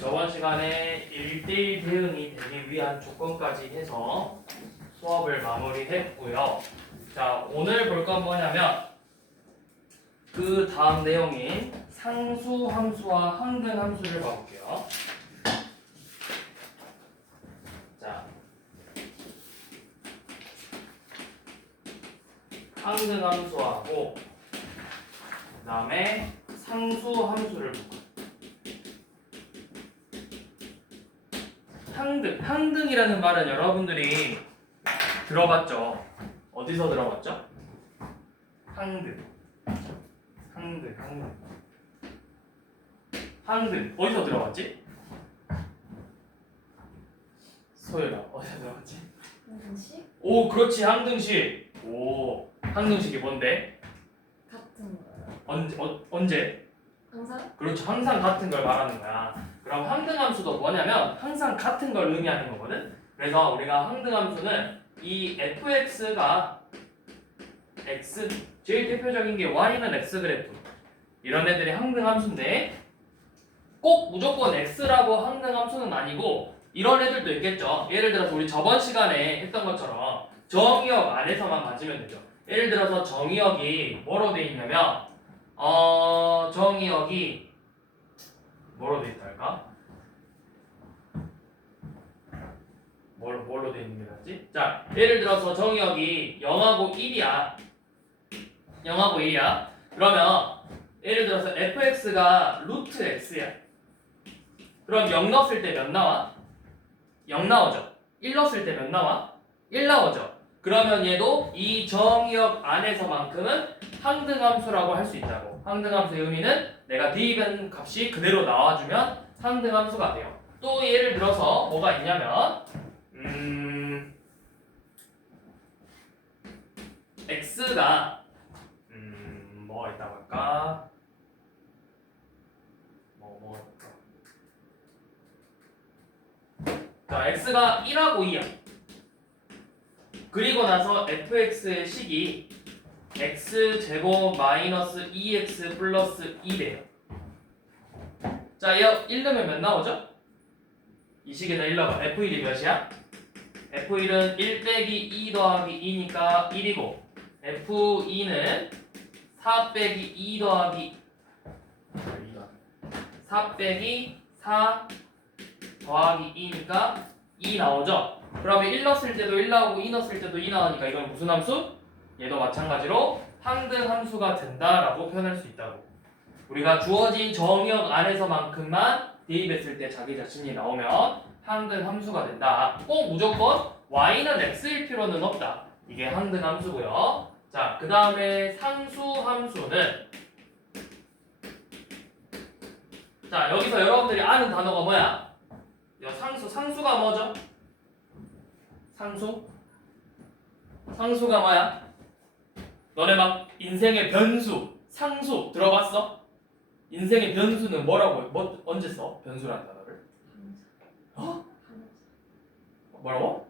저번 시간에 1대1 대응이 되기 위한 조건까지 해서 수업을 마무리했고요. 자, 오늘 볼 건 뭐냐면 그 다음 내용인 상수 함수와 항등 함수를 봐볼게요. 자, 항등 함수하고 그 다음에 상수 함수를 볼 거예요. 항등이라는 말은 여러분들이 들어봤죠? 어디서 들어봤죠? 항등 어디서 들어봤지? 소율아 어디서 들어봤지? 항등식? 오 그렇지 항등식. 오 항등식이 뭔데? 같은 거요. 언제? 항상? 그렇죠 항상 같은 걸 말하는 거야. 그럼 항등함수도 뭐냐면 항상 같은 걸 의미하는 거거든. 그래서 우리가 항등함수는 이 fx가 x 제일 대표적인 게 y는 x 그래프 이런 애들이 항등함수인데 꼭 무조건 x라고 항등함수는 아니고 이런 애들도 있겠죠. 예를 들어서 우리 저번 시간에 했던 것처럼 정의역 안에서만 맞으면 되죠. 예를 들어서 정의역이 뭐로 돼 있냐면 정의역이 뭐로 돼 있달까? 뭘로 돼 있는 게 낫지? 자, 예를 들어서 정의역이 0하고 1이야. 0하고 1이야. 그러면 예를 들어서 fx가 루트 x야. 그럼 0 넣었을 때 몇 나와? 0 나오죠. 1 넣었을 때 몇 나와? 1 나오죠. 그러면 얘도 이 정의역 안에서만큼은 항등함수라고 할 수 있다고. 항등함수의 의미는 내가 대입한 값이 그대로 나와주면 항등함수가 돼요. 또 예를 들어서 뭐가 있냐면 x가 뭐가 있다고 할까? 뭐가 있을까? 자, x가 1하고 2야. 그리고 나서 fx의 식이 x제곱 마이너스 2x 플러스 2래요. 자, 얘 1 넣으면 몇 나오죠? 이 식에다 1 넣어봐. f1이 몇이야? f1은 1 빼기 2 더하기 2니까 1이고 f2는 4 빼기 2 더하기 4 빼기 4 더하기 2니까 2 나오죠? 그러면 1 넣었을 때도 1 나오고 2 넣었을 때도 2 나오니까 이건 무슨 함수? 얘도 마찬가지로 항등함수가 된다라고 표현할 수 있다고. 우리가 주어진 정의역 안에서만큼만 대입했을 때 자기 자신이 나오면 항등함수가 된다. 꼭 무조건 y는 x일 필요는 없다. 이게 항등함수고요. 자, 그 다음에 상수함수는 자, 여기서 여러분들이 아는 단어가 뭐야? 상수가 뭐죠? 상수가 뭐야? 너네 막 인생의 변수, 상수 들어봤어? 인생의 변수는 뭐라고 언제 써? 변수라는 단어를? 어? 뭐라고?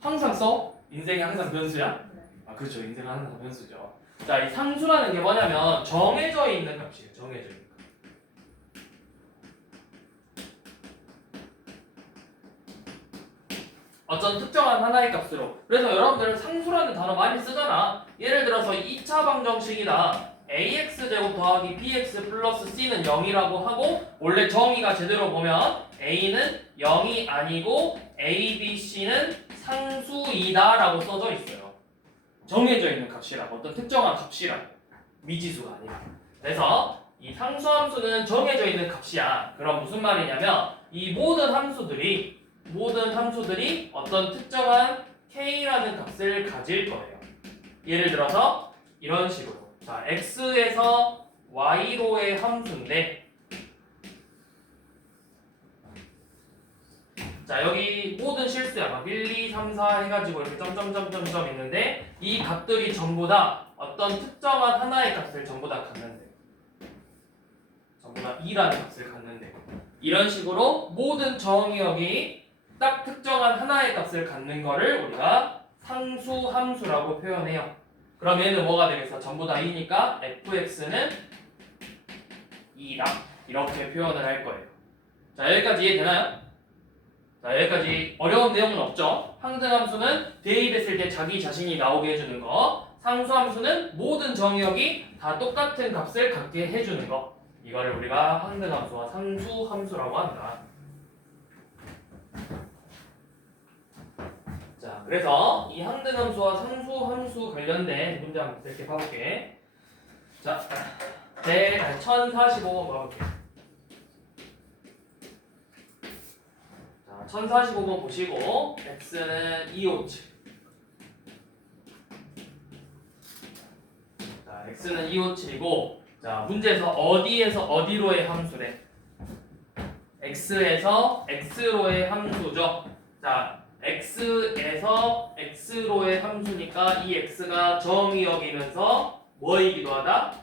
항상 써? 인생이 항상 변수야? 네. 아 그렇죠. 인생은 항상 변수죠. 자, 이 상수라는 게 뭐냐면 정해져 있는 값이에요. 정해져 있는 값. 어떤 특정한 하나의 값으로. 그래서 여러분들은 상수라는 단어 많이 쓰잖아. 예를 들어서 2차 방정식이다. ax제곱 더하기 bx 플러스 c는 0이라고 하고 원래 정의가 제대로 보면 a는 0이 아니고 a, b, c는 상수이다 라고 써져 있어요. 정해져 있는 값이라고. 어떤 특정한 값이라고. 미지수가 아니라. 그래서 이 상수함수는 정해져 있는 값이야. 그럼 무슨 말이냐면 이 모든 함수들이 어떤 특정한 k라는 값을 가질 거예요. 예를 들어서 이런 식으로. 자, x에서 y로의 함수인데 자, 여기 모든 실수야. 막 1, 2, 3, 4 해가지고 이렇게 점점점점점 있는데 이 값들이 전부 다 어떤 특정한 하나의 값을 전부 다 갖는데 전부 다 2라는 값을 갖는데 이런 식으로 모든 정의역이 딱 특정한 하나의 값을 갖는 거를 우리가 상수함수라고 표현해요. 그럼 얘는 뭐가 되겠어? 전부 다 2니까 fx는 2다 이렇게 표현을 할 거예요. 자, 여기까지 이해되나요? 자, 여기까지 어려운 내용은 없죠? 항등함수는 대입했을 때 자기 자신이 나오게 해주는 거, 상수함수는 모든 정의역이 다 똑같은 값을 갖게 해주는 거. 이거를 우리가 항등함수와 상수함수라고 한다. 자, 그래서 이 항등함수와 상수함수 관련된 문제 한번 이렇게 봐볼게. 자, 1045번 봐볼게. 자, 1045번 보시고 x는 257. 자, x는 257이고, 자, 문제에서 어디에서 어디로의 함수래? x에서 x로의 함수죠. 자, x에서 x로의 함수니까 이 x가 정의역이면서 뭐이기도 하다?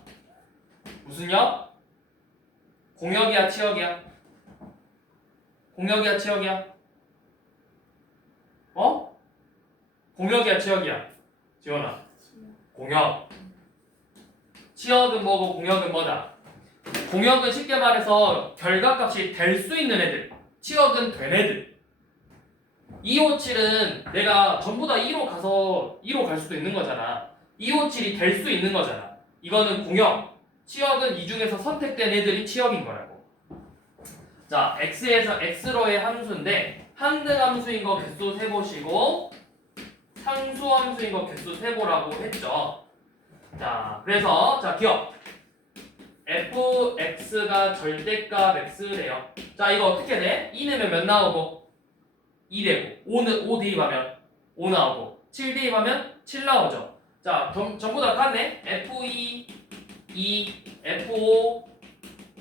무슨 역? 공역이야, 치역이야? 공역이야, 치역이야? 어? 공역이야, 치역이야? 지원아. 공역. 치역은 뭐고 공역은 뭐다? 공역은 쉽게 말해서 결과값이 될 수 있는 애들. 치역은 된 애들. 257은 내가 전부 다 2로 가서 2로 갈 수도 있는 거잖아. 257이 될 수 있는 거잖아. 이거는 공역. 치역은 이 중에서 선택된 애들이 치역인 거라고. 자, x에서 x로의 함수인데 항등함수인 거 개수 세보시고 상수함수인 거 개수 세보라고 했죠. 자, 그래서 자, 기억. fx가 절대값 x래요. 자, 이거 어떻게 돼? 2 넣으면 몇 나오고? 2 되고 5 대입하면 5 나오고 7 대입하면 7 나오죠. 자, 전부 다 같네. f2 2 f5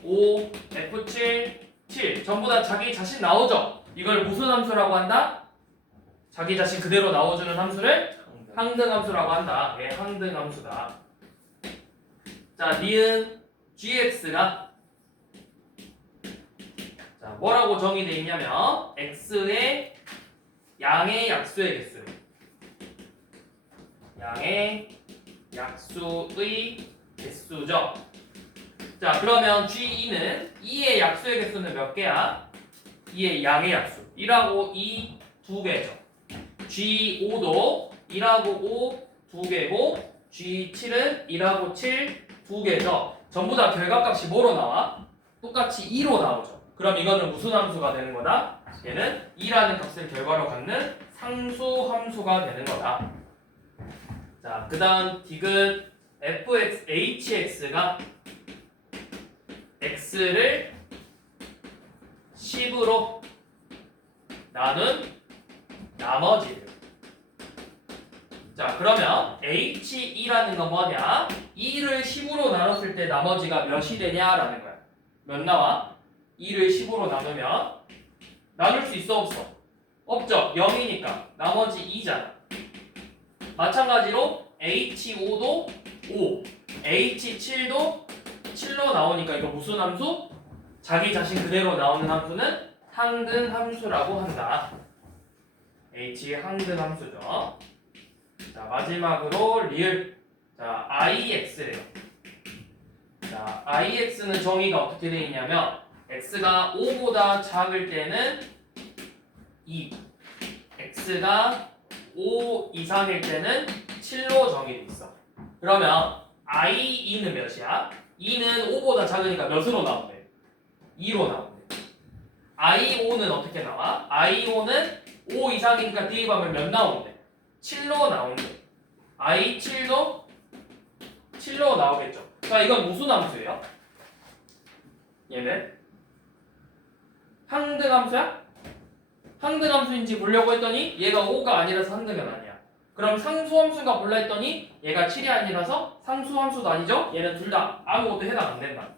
5 f7 7 전부 다 자기 자신 나오죠. 이걸 무슨 함수라고 한다? 자기 자신 그대로 나와주는 함수를 항등함수라고 한다. 예, 항등함수다. 자, 니은 gx가 자, 뭐라고 정의되어 있냐면 x의 양의 약수의 개수로 양의 약수의 개수죠. 자, 그러면 g2는 2의 약수의 개수는 몇 개야? 2의 양의 약수 1하고 2 2개죠. g5도 1하고 5 2개고 g7은 1하고 7 2개죠. 전부 다 결과값이 뭐로 나와? 똑같이 2로 나오죠. 그럼 이거는 무슨 함수가 되는 거다? 얘는 2라는 값을 결과로 갖는 상수함수가 되는 거다. 자, 그 다음 디귿 fx, hx가 x를 10으로 나눈 나머지를. 자, 그러면 h2라는 건 뭐냐? 2를 10으로 나눴을 때 나머지가 몇이 되냐라는 거야. 몇 나와? 2를 10으로 나누면 나눌 수 있어 없어? 없죠. 0이니까 나머지 2잖아. 마찬가지로 h5도 5, h7도 7로 나오니까 이거 무슨 함수? 자기 자신 그대로 나오는 함수는 항등함수라고 한다. h 항등함수죠. 자, 마지막으로 리을. 자, ix래요. 자, ix는 정의가 어떻게 되어 있냐면 x가 5보다 작을 때는 2, x가 5 이상일 때는 7로 정의돼 있어. 그러면 i2는 몇이야? 2는 5보다 작으니까 몇으로 나온대? 2로 나온대. i5는 어떻게 나와? i5는 5 이상이니까 대입하면 몇 나온대? 7로 나온대. i7도 7로 나오겠죠. 자, 이건 무슨 함수예요? 얘는 항등함수야? 항등함수인지 보려고 했더니 얘가 5가 아니라서 항등은 아니야. 그럼 상수함수가 볼라 했더니 얘가 7이 아니라서 상수함수도 아니죠? 얘는 둘 다 아무것도 해당 안 된다.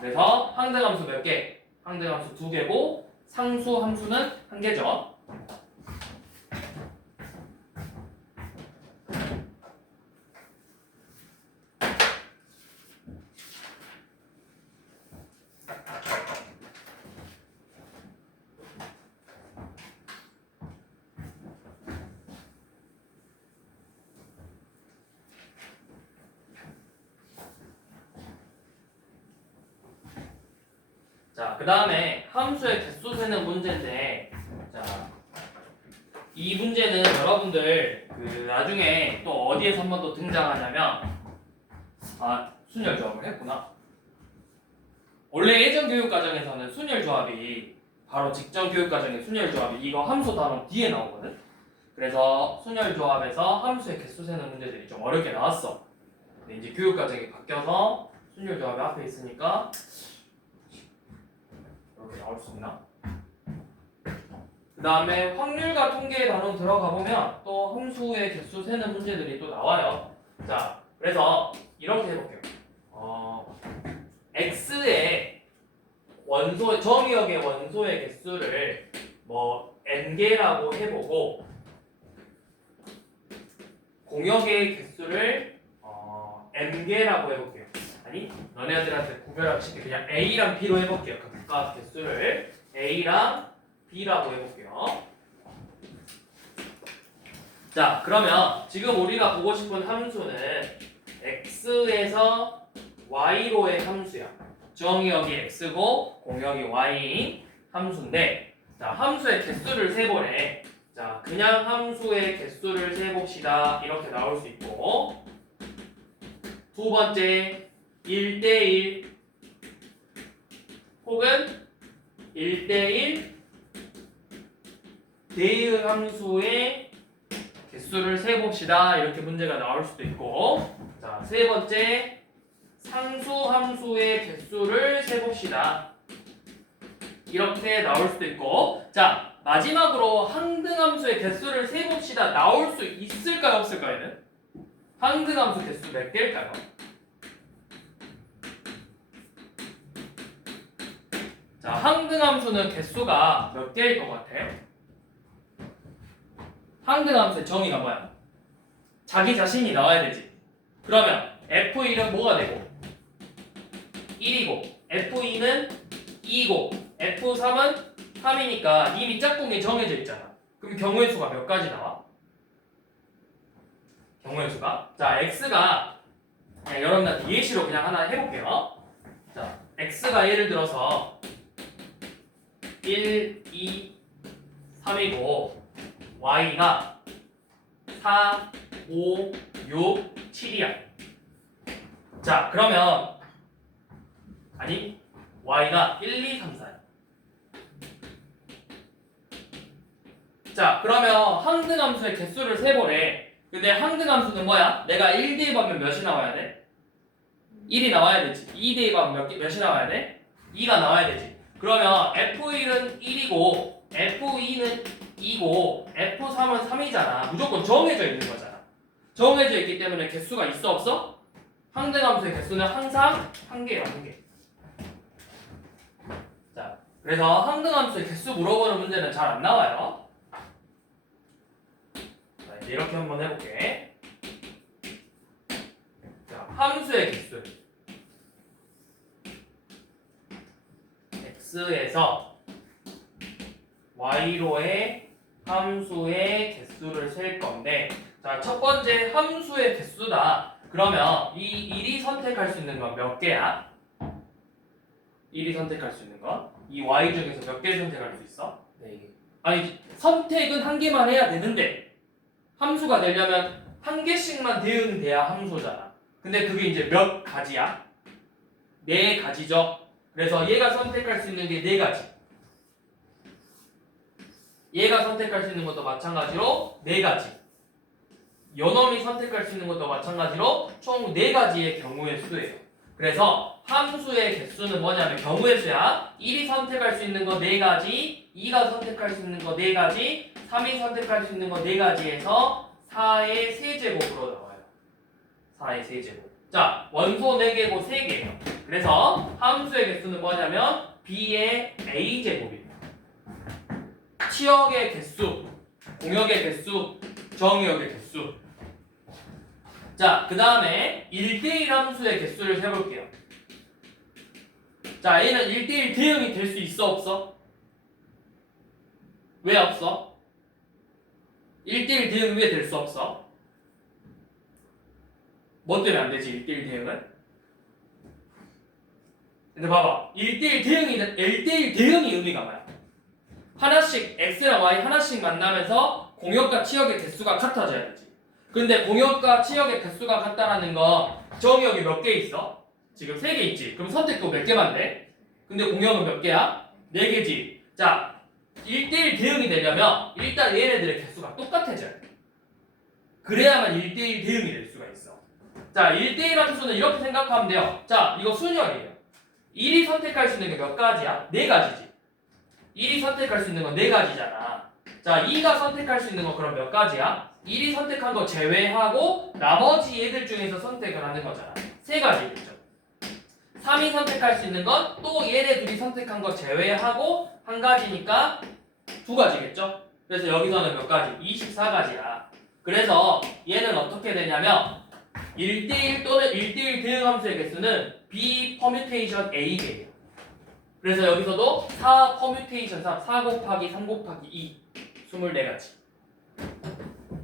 그래서 항등함수 몇 개? 항등함수 2개고 상수함수는 1개죠. 자, 그 다음에 함수의 개수 세는 문제인데, 자, 이 문제는 여러분들 그 나중에 또 어디에서 한 번 또 등장하냐면, 순열 조합을 했구나. 원래 예전 교육 과정에서는 순열 조합이 바로 직전 교육 과정에 순열 조합이 이거 함수 단원 뒤에 나오거든. 그래서 순열 조합에서 함수의 개수 세는 문제들이 좀 어렵게 나왔어. 근데 이제 교육 과정이 바뀌어서 순열 조합이 앞에 있으니까 이렇게 나올 수 있나? 그 다음에 확률과 통계의 단원 들어가 보면 또 함수의 개수 세는 문제들이 또 나와요. 자, 그래서 이렇게 해볼게요. x의 원소 정의역의 원소의 개수를 뭐 n개라고 해보고 공역의 개수를 m개라고 해볼게요. 아니 너네들한테 구별하기 쉽게 그냥 a랑 b로 해볼게요. 각각 개수를 a랑 b라고 해볼게요. 자, 그러면 지금 우리가 보고 싶은 함수는 x에서 y로의 함수야. 정의역이 x고 공역이 y인 함수인데, 자, 함수의 개수를 세보래. 자, 그냥 함수의 개수를 세봅시다. 이렇게 나올 수 있고, 두 번째 1대1 혹은 1대1 대의 함수의 개수를 세봅시다. 이렇게 문제가 나올 수도 있고, 자, 세 번째 상수 함수의 개수를 세봅시다. 이렇게 나올 수도 있고, 자, 마지막으로 항등함수의 개수를 세봅시다. 나올 수 있을까요, 없을까요? 얘는? 항등함수 개수 몇 개일까요? 자, 항등함수는 개수가 몇 개일 것 같아요? 항등함수의 정의가 뭐야? 자기 자신이 나와야 되지. 그러면 F1은 뭐가 되고? 1이고, F2는 2고, F3은 3이니까 이미 짝꿍이 정해져 있잖아. 그럼 경우의 수가 몇 가지 나와? 경우의 수가? 자, X가 그냥 여러분들 예시로 그냥 하나 해볼게요. 자, X가 예를 들어서 1, 2, 3이고 Y가 4, 5, 6, 7이야. 자, 그러면 아니 Y가 1, 2, 3, 4야. 자, 그러면 항등함수의 개수를 세보래. 근데 항등함수는 뭐야? 내가 1 대입하면 몇이 나와야 돼? 1이 나와야 되지. 2 대입하면 몇이 나와야 돼? 2가 나와야 되지. 그러면 F1은 1이고 F2는 2고 F3은 3이잖아. 무조건 정해져 있는 거잖아. 정해져 있기 때문에 개수가 있어 없어? 항등함수의 개수는 항상 한 개야, 한 개. 자, 그래서 항등함수의 개수 물어보는 문제는 잘 안 나와요. 자, 이제 이렇게 한번 해볼게. 자, 함수의 개수. x에서 y로의 함수의 개수를 셀 건데, 자, 첫 번째 함수의 개수다. 그러면 이 1이 선택할 수 있는 건 몇 개야? 1이 선택할 수 있는 건? 이 y 중에서 몇 개 선택할 수 있어? 4개. 아니, 선택은 한 개만 해야 되는데 함수가 되려면 한 개씩만 대응돼야 함수잖아. 근데 그게 이제 몇 가지야? 4가지죠. 그래서 얘가 선택할 수 있는 게 4가지. 얘가 선택할 수 있는 것도 마찬가지로 4가지. 요놈이 선택할 수 있는 것도 마찬가지로 총 4가지의 경우의 수예요. 그래서 함수의 개수는 뭐냐면 경우의 수야. 1이 선택할 수 있는 거 4가지, 2가 선택할 수 있는 거 4가지, 3이 선택할 수 있는 거 4가지에서 4의 세제곱으로 나와요. 4의 세제곱. 자, 원소 4개고 3개예요. 그래서 함수의 개수는 뭐냐면 B의 A제곱입니다. 치역의 개수, 공역의 개수, 정의역의 개수. 자, 그 다음에 1대1 함수의 개수를 세볼게요. 자, 얘는 1대1 대응이 될 수 있어 없어? 왜 없어? 1대1 대응이 왜 될 수 없어? 뭐 때문에 안 되지 1대1 대응은? 근데 봐봐. 1대1 대응이 의미가 뭐야? 하나씩 x랑 y 하나씩 만나면서 공역과 치역의 개수가 같아져야 되지. 근데 공역과 치역의 개수가 같다라는 거 정의역이 몇 개 있어? 지금 3개 있지. 그럼 선택도 몇 개만 돼? 근데 공역은 몇 개야? 4개지. 자, 1대1 대응이 되려면 일단 얘네들의 개수가 똑같아져야 돼. 그래야만 1대1 대응이 될 수가 있어. 자, 1대1 함수는 이렇게 생각하면 돼요. 자, 이거 순열이에요. 1이 선택할 수 있는 게 몇 가지야? 4가지지. 1이 선택할 수 있는 건 4가지잖아. 자, 2가 선택할 수 있는 건 그럼 몇 가지야? 1이 선택한 거 제외하고 나머지 얘들 중에서 선택을 하는 거잖아. 3가지겠죠. 3이 선택할 수 있는 건 또 얘네들이 선택한 거 제외하고 한 가지니까 2가지겠죠. 그래서 여기서는 몇 가지? 24가지야. 그래서 얘는 어떻게 되냐면 1대1 또는 1대1 대응 함수의 개수는 B 퍼뮤테이션 A개예요. 그래서 여기서도 4 퍼뮤테이션 4 곱하기 3 곱하기 2 24가지.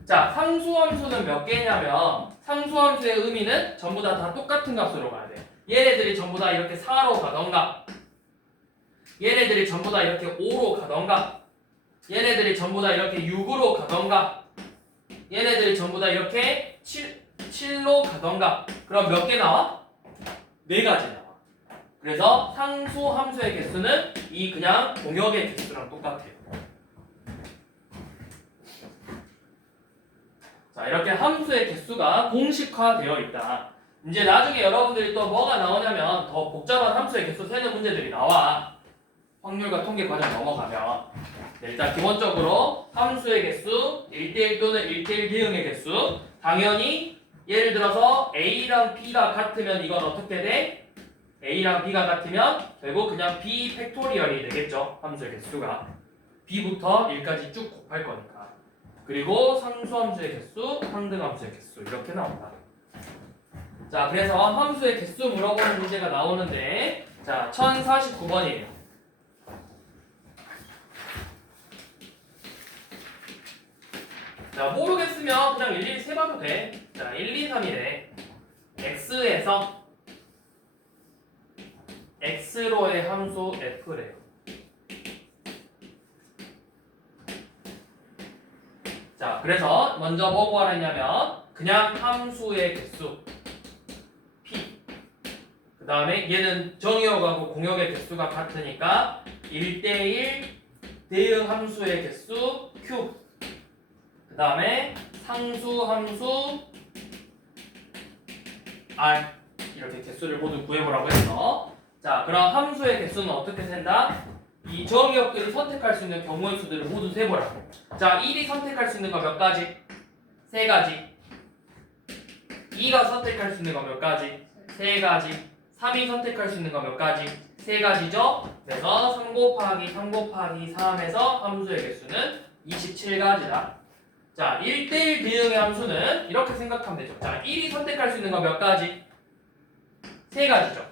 자, 상수함수는 몇 개냐면 상수함수의 의미는 전부 다 똑같은 값으로 가야 돼. 얘네들이 전부 다 이렇게 4로 가던가 얘네들이 전부 다 이렇게 5로 가던가 얘네들이 전부 다 이렇게 6으로 가던가 얘네들이 전부 다 이렇게 7로 가던가 그럼 몇 개 나와? 4가지 나와. 그래서 상수 함수의 개수는 이 그냥 공역의 개수랑 똑같아요. 자, 이렇게 함수의 개수가 공식화되어 있다. 이제 나중에 여러분들이 또 뭐가 나오냐면 더 복잡한 함수의 개수 세는 문제들이 나와. 확률과 통계 과정 넘어가면. 네, 일단 기본적으로 함수의 개수, 1대1 또는 1대1 대응의 개수. 당연히 예를 들어서 A랑 B가 같으면 이건 어떻게 돼? A랑 B가 같으면 결국 그냥 B 팩토리얼이 되겠죠. 함수의 개수가. B부터 1까지 쭉 곱할 거니까. 그리고 상수함수의 개수, 상등함수의 개수 이렇게 나온다. 자, 그래서 함수의 개수 물어보는 문제가 나오는데 자, 1049번이에요. 자, 모르겠으면 그냥 일일이 세봐도 돼. 자, 1, 2, 3이래. x에서 x로의 함수 f래요. 자, 그래서 먼저 뭐 구하랬냐면 그냥 함수의 개수 p 그 다음에 얘는 정의역하고 공역의 개수가 같으니까 1대1 대응 함수의 개수 q 그 다음에 상수 함수 r 이렇게 개수를 모두 구해보라고 했어. 자, 그럼 함수의 개수는 어떻게 센다? 이 정의역들을 선택할 수 있는 경우의 수들을 모두 세보라고. 자, 1이 선택할 수 있는 거 몇 가지? 3가지. 2가 선택할 수 있는 거 몇 가지? 3가지. 3이 선택할 수 있는 거 몇 가지? 3가지죠? 그래서 3 곱하기 3 곱하기 3에서 함수의 개수는 27가지다. 자, 1대1 대응의 함수는 이렇게 생각하면 되죠. 자, 1이 선택할 수 있는 거 몇 가지? 3가지죠.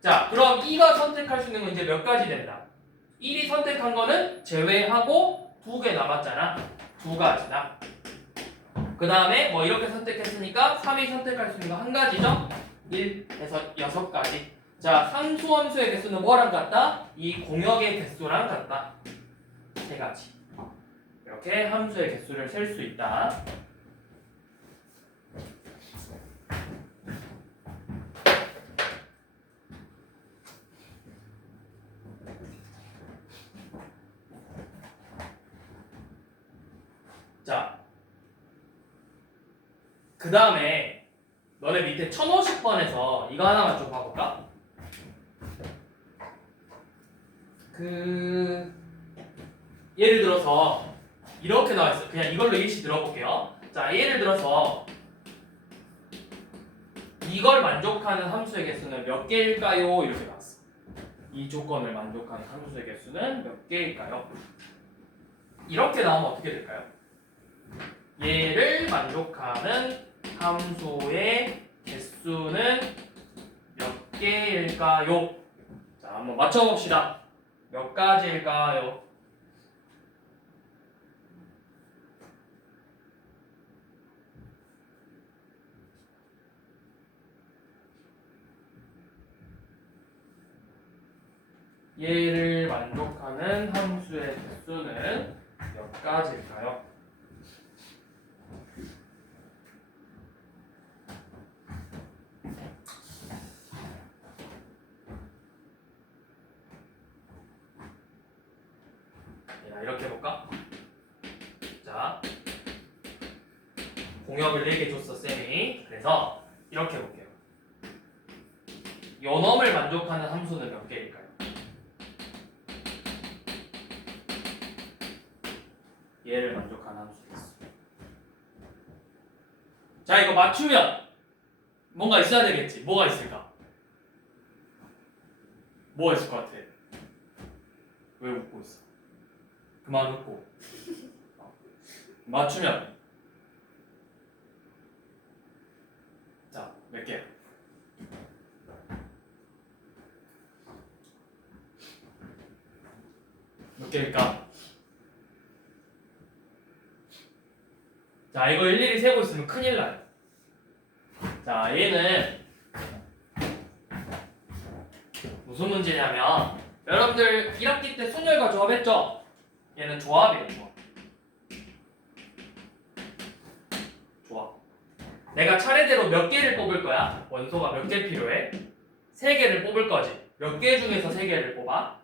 자, 그럼 2가 선택할 수 있는 건 이제 몇 가지 된다? 1이 선택한 거는 제외하고 2개 남았잖아. 2가지다. 그 다음에 뭐 이렇게 선택했으니까 3이 선택할 수 있는 거 1가지죠? 1에서 6가지. 자, 상수함수의 개수는 뭐랑 같다? 이 공역의 개수랑 같다. 3가지. 이렇게 함수의 개수를 셀 수 있다. 자, 그 다음에 너네 밑에 1050번에서 이거 하나만 좀 봐볼까? 예를 들어서 이렇게 나와있어. 그냥 이걸로 예시 들어볼게요. 자, 예를 들어서 이걸 만족하는 함수의 개수는 몇 개일까요? 이렇게 나왔어. 이 조건을 만족하는 함수의 개수는 몇 개일까요? 이렇게 나오면 어떻게 될까요? 얘를 만족하는 함수의 개수는 몇 개일까요? 자, 한번 맞춰봅시다. 몇 가지일까요? 얘를 만족하는 함수의 개수는 몇 가지일까요? 자, 이렇게 해볼까? 자, 공역을 4개 줬어 쌤이. 그래서 이렇게 해볼게요. 요 놈을 만족하는 함수는 몇 개일까요? 얘를 만족하는 함수겠어. 자, 이거 맞추면 뭔가 있어야 되겠지. 뭐가 있을까? 뭐가 있을 것 같아? 왜 웃고 있어? 그만 웃고. 맞추면 자, 몇 개야? 몇 개일까? 자, 이거 일일이 세고 있으면 큰일 나요. 자, 얘는 무슨 문제냐면 여러분들 1학기 때 순열과 조합했죠? 얘는 조합이에요, 조합. 조합. 내가 차례대로 몇 개를 뽑을 거야? 원소가 몇 개 필요해? 3개를 뽑을 거지. 몇 개 중에서 3개를 뽑아?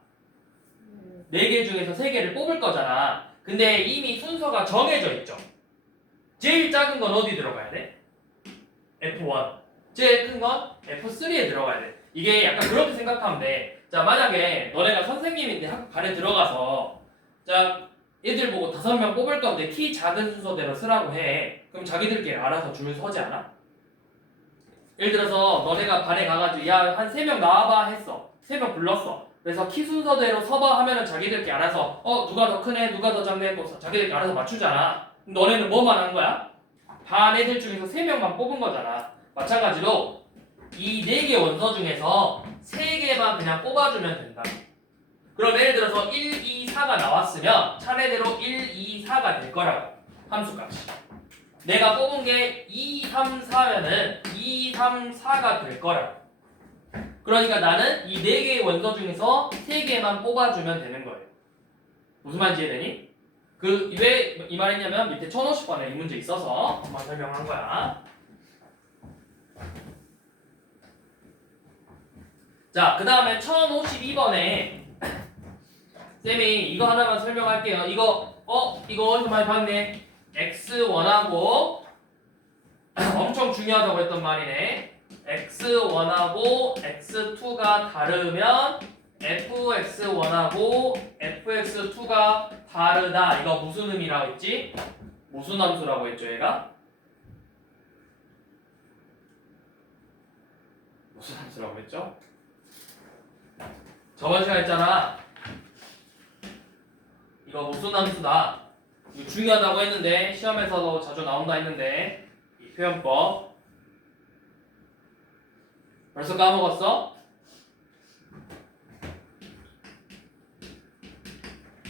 4개 중에서 3개를 뽑을 거잖아. 근데 이미 순서가 정해져 있죠. 제일 작은 건 어디 들어가야 돼? F1. 제일 큰 건 F3에 들어가야 돼. 이게 약간 그렇게 생각하면 돼. 자, 만약에 너네가 선생님인데 학교 반에 들어가서 자, 얘들 보고 5명 뽑을 건데 키 작은 순서대로 쓰라고 해. 그럼 자기들끼리 알아서 줄 서지 않아? 예를 들어서 너네가 반에 가가지고 야, 한 3명 나와봐 했어. 3명 불렀어. 그래서 키 순서대로 서봐 하면은 자기들끼리 알아서 누가 더 크네 누가 더 작네 해서 자기들끼리 알아서 맞추잖아. 너네는 뭐만 한 거야? 반 애들 중에서 3명만 뽑은 거잖아. 마찬가지로 이 4개 원서 중에서 3개만 그냥 뽑아주면 된다. 그럼 예를 들어서 1, 2, 4가 나왔으면 차례대로 1, 2, 4가 될 거라고. 함수값이. 내가 뽑은 게 2, 3, 4면은 2, 3, 4가 될 거라고. 그러니까 나는 이 4개의 원서 중에서 3개만 뽑아주면 되는 거예요. 무슨 말인지 이해되니? 왜 이 말했냐면 밑에 1050번에 이 문제 있어서 한번 설명한 거야. 자, 그 다음에 1052번에 쌤이 이거 하나만 설명할게요. 이거 어디서 많이 봤네. X1하고 엄청 중요하다고 했던 말이네. X1하고 X2가 다르면 fx1하고 fx2가 다르다. 이거 무슨 의미라고 했지? 무슨 함수라고 했죠, 얘가? 무슨 함수라고 했죠? 저번 시간에 했잖아. 이거 무슨 함수다. 이거 중요하다고 했는데 시험에서도 자주 나온다 했는데 이 표현법 벌써 까먹었어?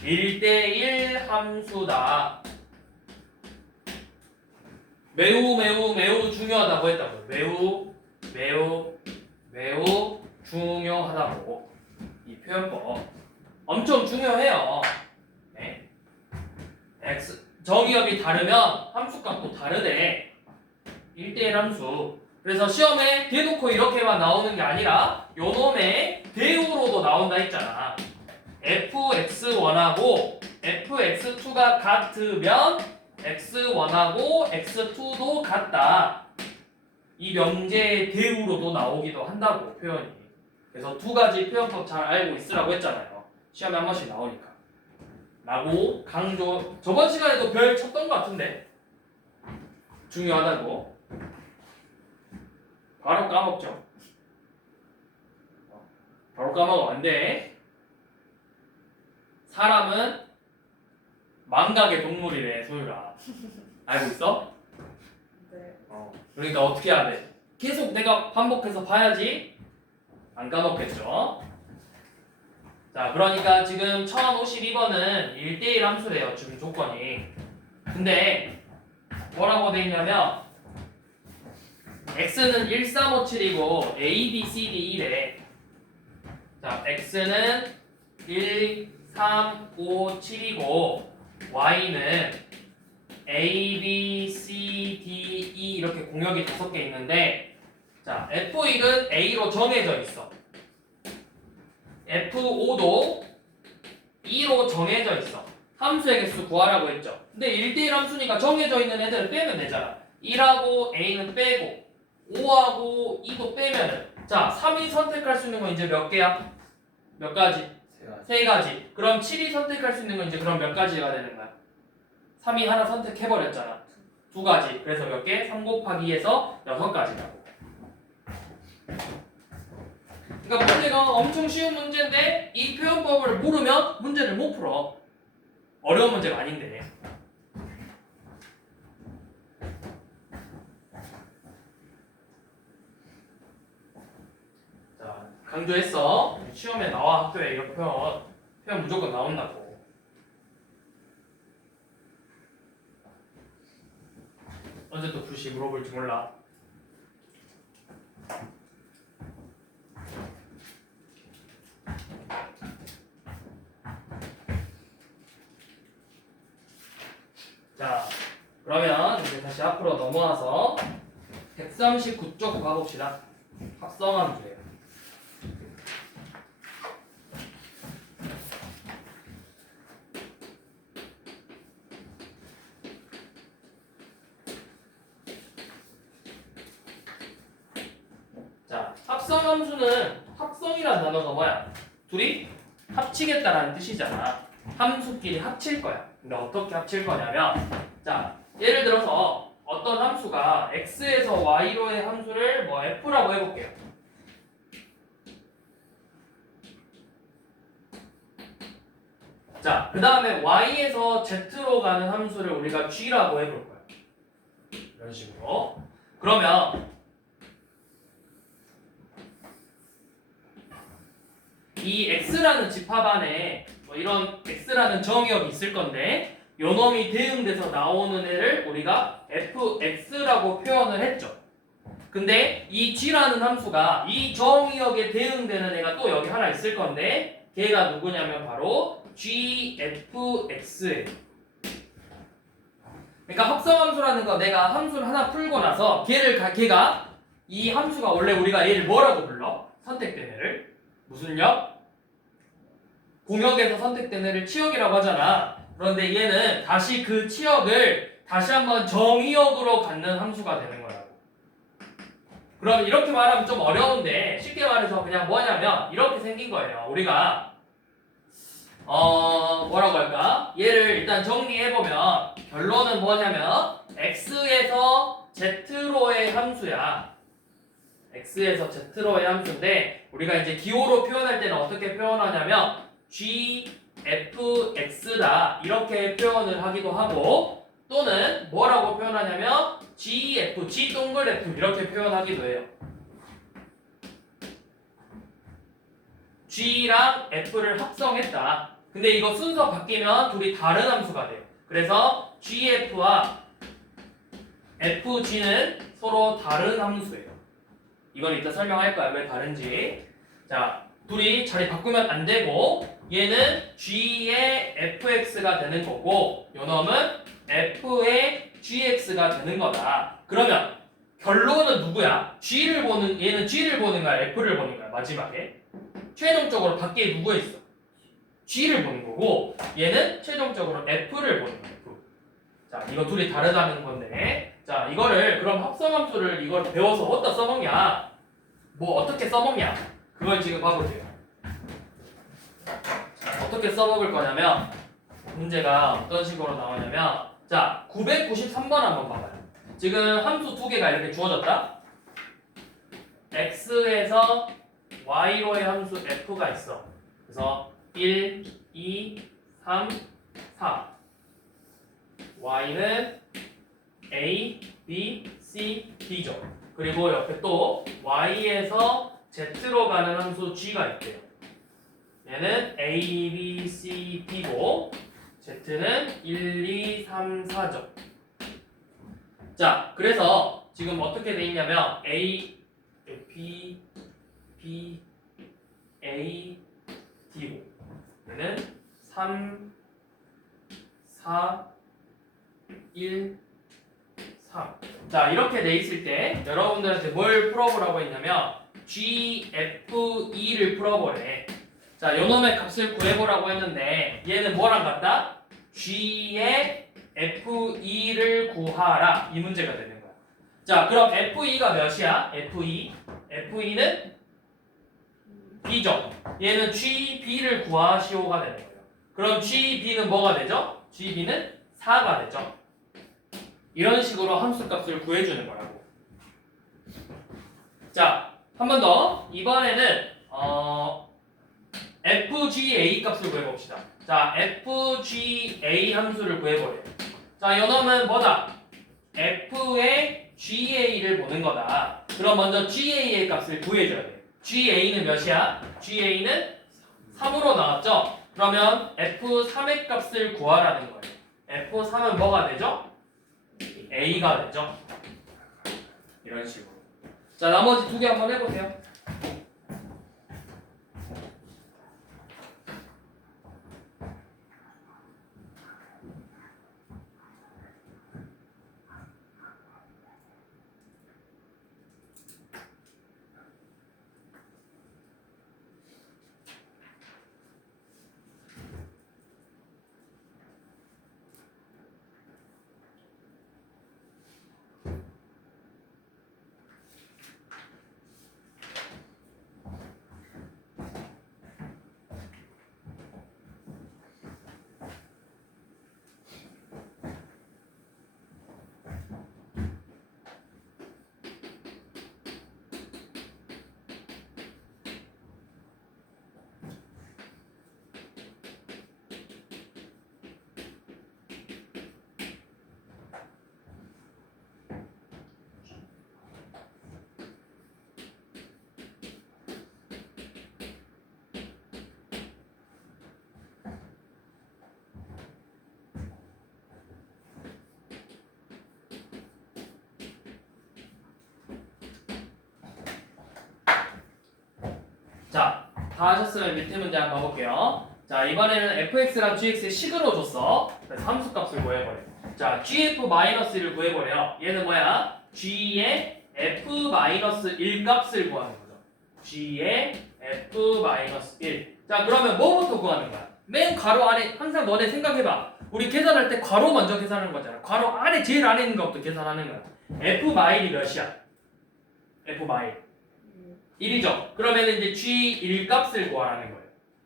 1대1 함수다. 매우 중요하다고 했다고요. 매우 중요하다고. 이 표현법 엄청 중요해요. 네. 정의역이 다르면 함수값도 다르대. 1대1 함수. 그래서 시험에 대놓고 이렇게만 나오는 게 아니라 요놈의 대우로도 나온다 했잖아. fx1하고 fx2가 같으면 x1하고 x2도 같다. 이 명제의 대우로도 나오기도 한다고 표현이. 그래서 두 가지 표현법 잘 알고 있으라고 했잖아요. 시험에 한 번씩 나오니까. 라고 강조. 저번 시간에도 별 쳤던 것 같은데 중요하다고. 바로 까먹죠. 바로 까먹으면 안 돼. 사람은 망각의 동물이래, 소유라. 알고 있어? 네. 그러니까 어떻게 해야 돼? 계속 내가 반복해서 봐야지 안 까먹겠죠. 자, 그러니까 지금 1052번은 1대1 함수래요, 지금 조건이. 근데 뭐라고 돼 있냐면 x는 1357이고 a, b, c, d 1에 자, x는 1, 3, 5, 7이고 y는 a, b, c, d, e 이렇게 공역이 5개 있는데 자 f1은 a로 정해져 있어. f5도 2로 정해져 있어. 함수의 개수 구하라고 했죠. 근데 1대1 함수니까 정해져 있는 애들을 빼면 되잖아. 1하고 a는 빼고 5하고 2도 빼면은 자 3이 선택할 수 있는 건 이제 몇 개야? 몇 가지? 세 가지. 그럼 7이 선택할 수 있는 건 이제 그럼 몇 가지가 되는 거야? 3이 하나 선택해버렸잖아. 2가지. 그래서 몇 개? 3 곱하기 2에서 6가지라고. 그러니까 문제가 엄청 쉬운 문제인데 이 표현법을 모르면 문제를 못 풀어. 어려운 문제가 아닌데. 자, 강조했어. 시험에 나와 학교에 이렇게 표현 무조건 나온다고. 언제 또 불시 물어볼지 몰라. 자, 그러면 이제 다시 앞으로 넘어와서 139쪽 가봅시다. 합성함수예요. 자, 합성함수는 합성이라는 단어가 뭐야? 둘이 합치겠다라는 뜻이잖아. 함수끼리 합칠 거야. 근데 어떻게 합칠 거냐면 자, 예를 들어서 어떤 함수가 x에서 y로의 함수를 뭐 f라고 해볼게요. 자, 그 다음에 y에서 z로 가는 함수를 우리가 g라고 해볼 거야. 이런 식으로. 그러면 이 x라는 집합 안에 뭐 이런 x라는 정의역이 있을 건데 요 놈이 대응돼서 나오는 애를 우리가 fx라고 표현을 했죠. 근데 이 g라는 함수가 이 정의역에 대응되는 애가 또 여기 하나 있을 건데 걔가 누구냐면 바로 gfx예요. 그러니까 합성함수라는 거 내가 함수를 하나 풀고 나서 걔가 이 함수가 원래 우리가 얘를 뭐라고 불러? 선택된 애를 무슨 역? 공역에서 선택된 애를 치역이라고 하잖아. 그런데 얘는 다시 그 치역을 다시 한번 정의역으로 갖는 함수가 되는 거라고. 그럼 이렇게 말하면 좀 어려운데 쉽게 말해서 그냥 뭐냐면 이렇게 생긴 거예요. 우리가 뭐라고 할까? 얘를 일단 정리해보면 결론은 뭐냐면 x에서 z로의 함수야. x에서 z로의 함수인데 우리가 이제 기호로 표현할 때는 어떻게 표현하냐면 gfx다 이렇게 표현을 하기도 하고 또는 뭐라고 표현하냐면 gf, g 동글 f 이렇게 표현하기도 해요. g랑 f를 합성했다. 근데 이거 순서 바뀌면 둘이 다른 함수가 돼요. 그래서 gf와 fg는 서로 다른 함수예요. 이건 이따 설명할 거야. 왜 다른지. 자, 둘이 자리 바꾸면 안 되고 얘는 g의 fx가 되는 거고 요 놈은 f의 gx가 되는 거다. 그러면 결론은 누구야? 얘는 g를 보는 거야? f를 보는 거야? 마지막에 최종적으로 밖에 누구 있어? g를 보는 거고 얘는 최종적으로 f를 보는 거야. F. 자, 이거 둘이 다르다는 건데 자, 이거를 그럼 합성함수를 이걸 배워서 어디다 써먹냐? 뭐 어떻게 써먹냐? 그걸 지금 봐보세요. 어떻게 써먹을 거냐면 문제가 어떤 식으로 나오냐면 자, 993번 한번 봐봐요. 지금 함수 두 개가 이렇게 주어졌다. x에서 y로의 함수 f가 있어. 그래서 1, 2, 3, 4 y는 a, b, c, d죠. 그리고 옆에 또 y에서 z로 가는 함수 g가 있대요. 얘는 a, b, c, d고 z는 1, 2, 3, 4죠. 자, 그래서 지금 어떻게 돼 있냐면 a, b, b, a, d고 얘는 3, 4, 1, 3. 자, 이렇게 돼 있을 때 여러분들한테 뭘 풀어보라고 했냐면 GFE를 풀어보래. 자, 요놈의 값을 구해보라고 했는데 얘는 뭐랑 같다? G의 FE를 구하라. 이 문제가 되는 거야. 자, 그럼 FE가 몇이야? FE는 B죠. 얘는 GB를 구하시오가 되는 거예요. 그럼 GB는 뭐가 되죠? GB는 4가 되죠. 이런 식으로 함수값을 구해주는 거라고. 자, 한 번 더. 이번에는 FGA 값을 구해봅시다. 자, FGA 함수를 구해보래요. 자, 요놈은 뭐다? F의 GA를 보는 거다. 그럼 먼저 GA의 값을 구해줘야 돼. GA는 몇이야? GA는 3으로 나왔죠? 그러면 F3의 값을 구하라는 거예요. F3은 뭐가 되죠? A가 되죠? 이런 식으로. 자, 나머지 두 개 한번 해보세요. 자, 다 하셨으면 밑에 문제 한번 봐볼게요. 자, 이번에는 fx랑 gx의 식으로 줬어. 그래서 함수값을 구해버려. 자, gf-를 구해버려. 얘는 뭐야? g의 f-1 값을 구하는 거죠. g의 f-1. 자, 그러면 뭐부터 구하는 거야? 맨 가로 안에 항상 너네 생각해봐. 우리 계산할 때 괄호 먼저 계산하는 거잖아. 괄호 안에 제일 안에 있는 것부터 계산하는 거야. f-이 몇이야? f-. 1이죠. 그러면 이제 G1 값을 구하라는 거예요.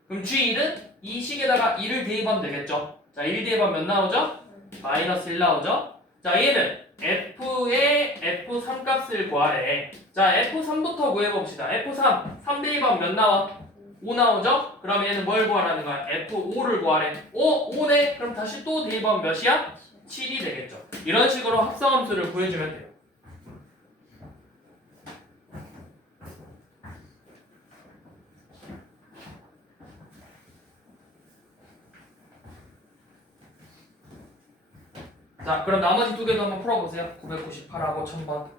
그럼 G1은 이 식에다가 1을 대입하면 되겠죠. 자, 1 대입하면 몇 나오죠? 마이너스 1 나오죠. 자, 얘는 F의 F3 값을 구하래. 자, F3부터 구해봅시다. F3, 3 대입하면 몇 나와? 5 나오죠? 그럼 얘는 뭘 구하라는 거야? F5를 구하래. 5네? 그럼 다시 또 대입하면 몇이야? 7이 되겠죠. 이런 식으로 합성함수를 구해주면 돼요. 자, 그럼 나머지 두 개도 한번 풀어보세요. 998하고 1000번.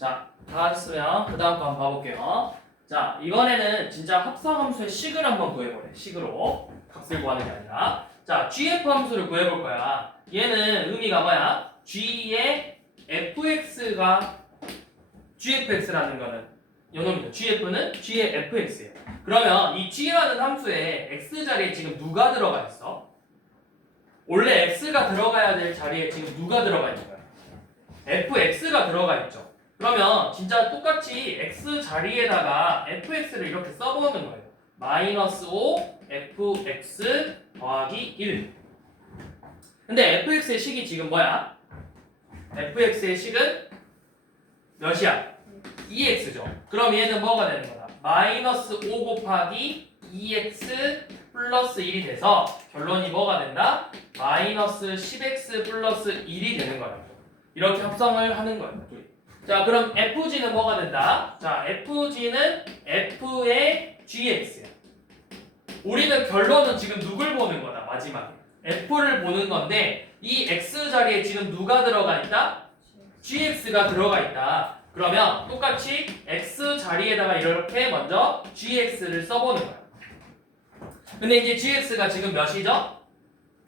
자, 다 하셨으면 그 다음 거 한번 봐볼게요. 자, 이번에는 진짜 합성함수의 식을 한번 구해보래. 식으로 값을 구하는 게 아니라. 자, gf 함수를 구해볼 거야. 얘는 의미가 뭐야? g의 fx가 gfx라는 거는 요놈이죠. gf는 g의 fx예요. 그러면 이 g라는 함수에 x 자리에 지금 누가 들어가 있어? 원래 x가 들어가야 될 자리에 지금 누가 들어가 있는 거야? fx가 들어가 있죠. 그러면 진짜 똑같이 x 자리에다가 fx를 이렇게 써보는 거예요. 마이너스 5 fx 더하기 1. 근데 fx의 식이 지금 뭐야? fx의 식은 몇이야? 2x죠. 그럼 얘는 뭐가 되는 거다? 마이너스 5 곱하기 2x 플러스 1이 돼서 결론이 뭐가 된다? 마이너스 10x 플러스 1이 되는 거예요. 이렇게 합성을 하는 거예요. 자, 그럼 fg는 뭐가 된다? 자, fg는 f의 gx야. 우리는 결론은 지금 누굴 보는 거다? 마지막에 f를 보는 건데 이 x 자리에 지금 누가 들어가 있다? gx가 들어가 있다. 그러면 똑같이 x 자리에다가 이렇게 먼저 gx를 써보는 거야. 근데 이제 gx가 지금 몇이죠?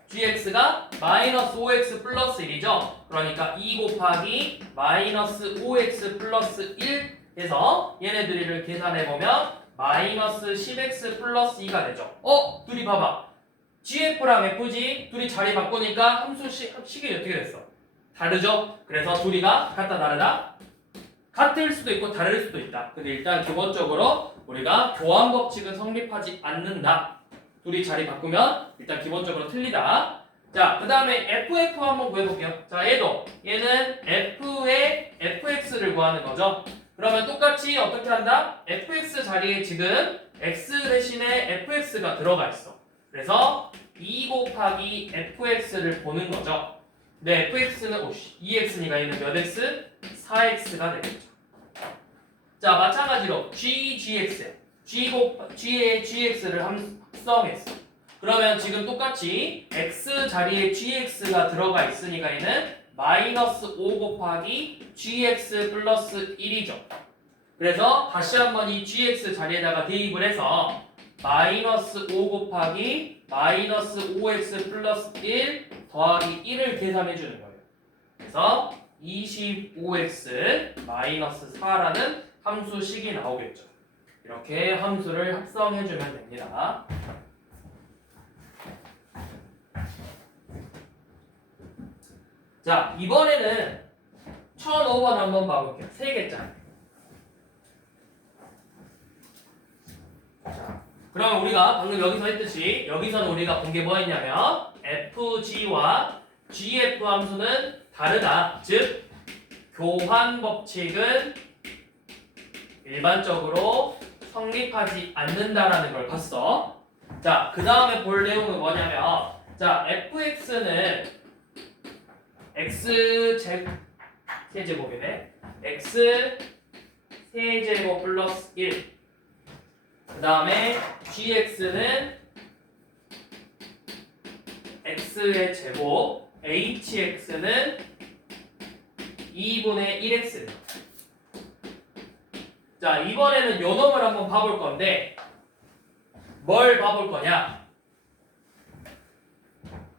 gx가 마이너스 5x 플러스 1이죠? 그러니까 2 곱하기 마이너스 5x 플러스 1 해서 얘네들을 계산해보면 마이너스 10x 플러스 2가 되죠. 둘이 봐봐. gf랑 fg 둘이 자리 바꾸니까 함수 식이 어떻게 됐어? 다르죠? 그래서 둘이가 같다 다르다? 같을 수도 있고 다를 수도 있다. 근데 일단 기본적으로 우리가 교환 법칙은 성립하지 않는다. 둘이 자리 바꾸면 일단 기본적으로 틀리다. 자, 그 다음에 ff 한번 구해볼게요. 자, 얘는 f의 fx를 구하는 거죠. 그러면 똑같이 어떻게 한다? fx 자리에 지금 x 대신에 fx가 들어가 있어. 그래서 2 곱하기 fx를 보는 거죠. 네, fx는 2x니까 얘는 몇 x? 4x가 되겠죠. 자, 마찬가지로 gx야. g의 gx를 합성했어. 그러면 지금 똑같이 x 자리에 gx가 들어가 있으니까 얘는 마이너스 5 곱하기 gx 플러스 1이죠. 그래서 다시 한번 이 gx 자리에다가 대입을 해서 마이너스 5 곱하기 마이너스 5x 플러스 1 더하기 1을 계산해 주는 거예요. 그래서 25x 마이너스 4라는 함수식이 나오겠죠. 이렇게 함수를 합성해 주면 됩니다. 자, 이번에는 1005번 한번 봐볼게요. 3개짜리. 자, 그럼 우리가 방금 여기서 했듯이 여기서는 우리가 본 게 뭐였냐면 fg와 gf 함수는 다르다. 즉 교환 법칙은 일반적으로 성립하지 않는다라는 걸 봤어. 자, 그 다음에 볼 내용은 뭐냐면 자, fx는 x 세제곱이네. x 세제곱 플러스 1. 그 다음에 gx는 x의 제곱, hx는 2분의 1x. 자, 이번에는 요 놈을 한번 봐볼 건데 뭘 봐볼 거냐?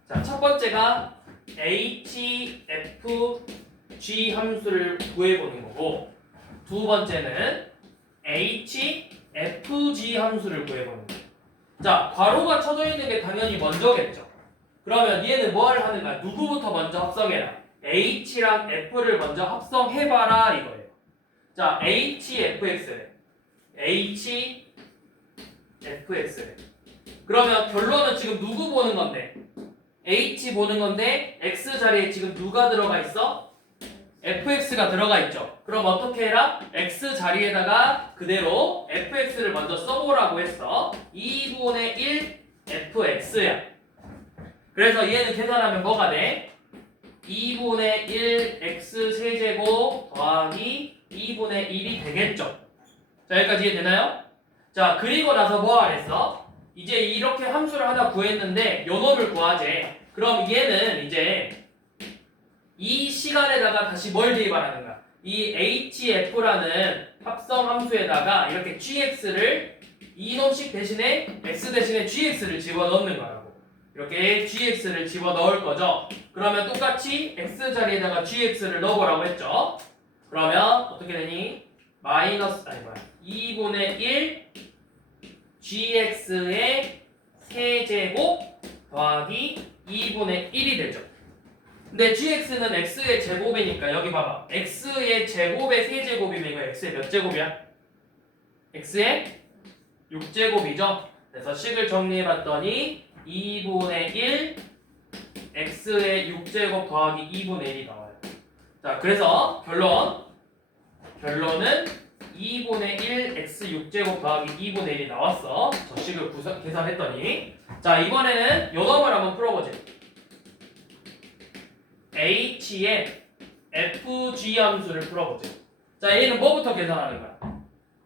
자, 첫 번째가 h, f, g 함수를 구해보는 거고 두 번째는 h, fg 함수를 구해보는 거예요. 자, 괄호가 쳐져 있는 게 당연히 먼저겠죠. 그러면 얘는 뭘 하는가? 누구부터 먼저 합성해라? h랑 f를 먼저 합성해봐라 이거예요. 자, h, fx래. h, fx래. 그러면 결론은 지금 누구 보는 건데? h 보는 건데 x 자리에 지금 누가 들어가 있어? fx가 들어가 있죠. 그럼 어떻게 해라? x 자리에다가 그대로 fx를 먼저 써보라고 했어. 2분의 1 fx야. 그래서 얘는 계산하면 뭐가 돼? 2분의 1 x 세제곱 더하기 2분의 1이 되겠죠. 자, 여기까지 이해되나요? 자, 그리고 나서 뭐 하랬어? 이제 이렇게 함수를 하나 구했는데 요 놈을 구하재. 그럼 얘는 이제 이 시간에다가 다시 뭘 대입하라는 거야? 이 hf라는 합성 함수에다가 이렇게 gx를 이놈식 대신에 x 대신에 gx를 집어넣는 거라고. 이렇게 gx를 집어넣을 거죠. 그러면 똑같이 x 자리에다가 gx를 넣어보라고 했죠. 그러면 어떻게 되니? 마이너스 2분의 1 gx의 세제곱 더하기 2분의 1이 되죠. 근데 gx는 x의 제곱이니까 여기 봐봐. x의 제곱의 세제곱이면 이거 x의 몇 제곱이야? x의 6제곱이죠. 그래서 식을 정리해봤더니 2분의 1 x의 6제곱 더하기 2분의 1이 나와요. 자, 그래서 결론은 2분의 1 x 6제곱 더하기 2분의 1이 나왔어. 저 식을 계산했더니. 자, 이번에는 요 놈을 한번 풀어보자. h의 fg 함수를 풀어보자. 자, 얘는 뭐부터 계산하는 거야?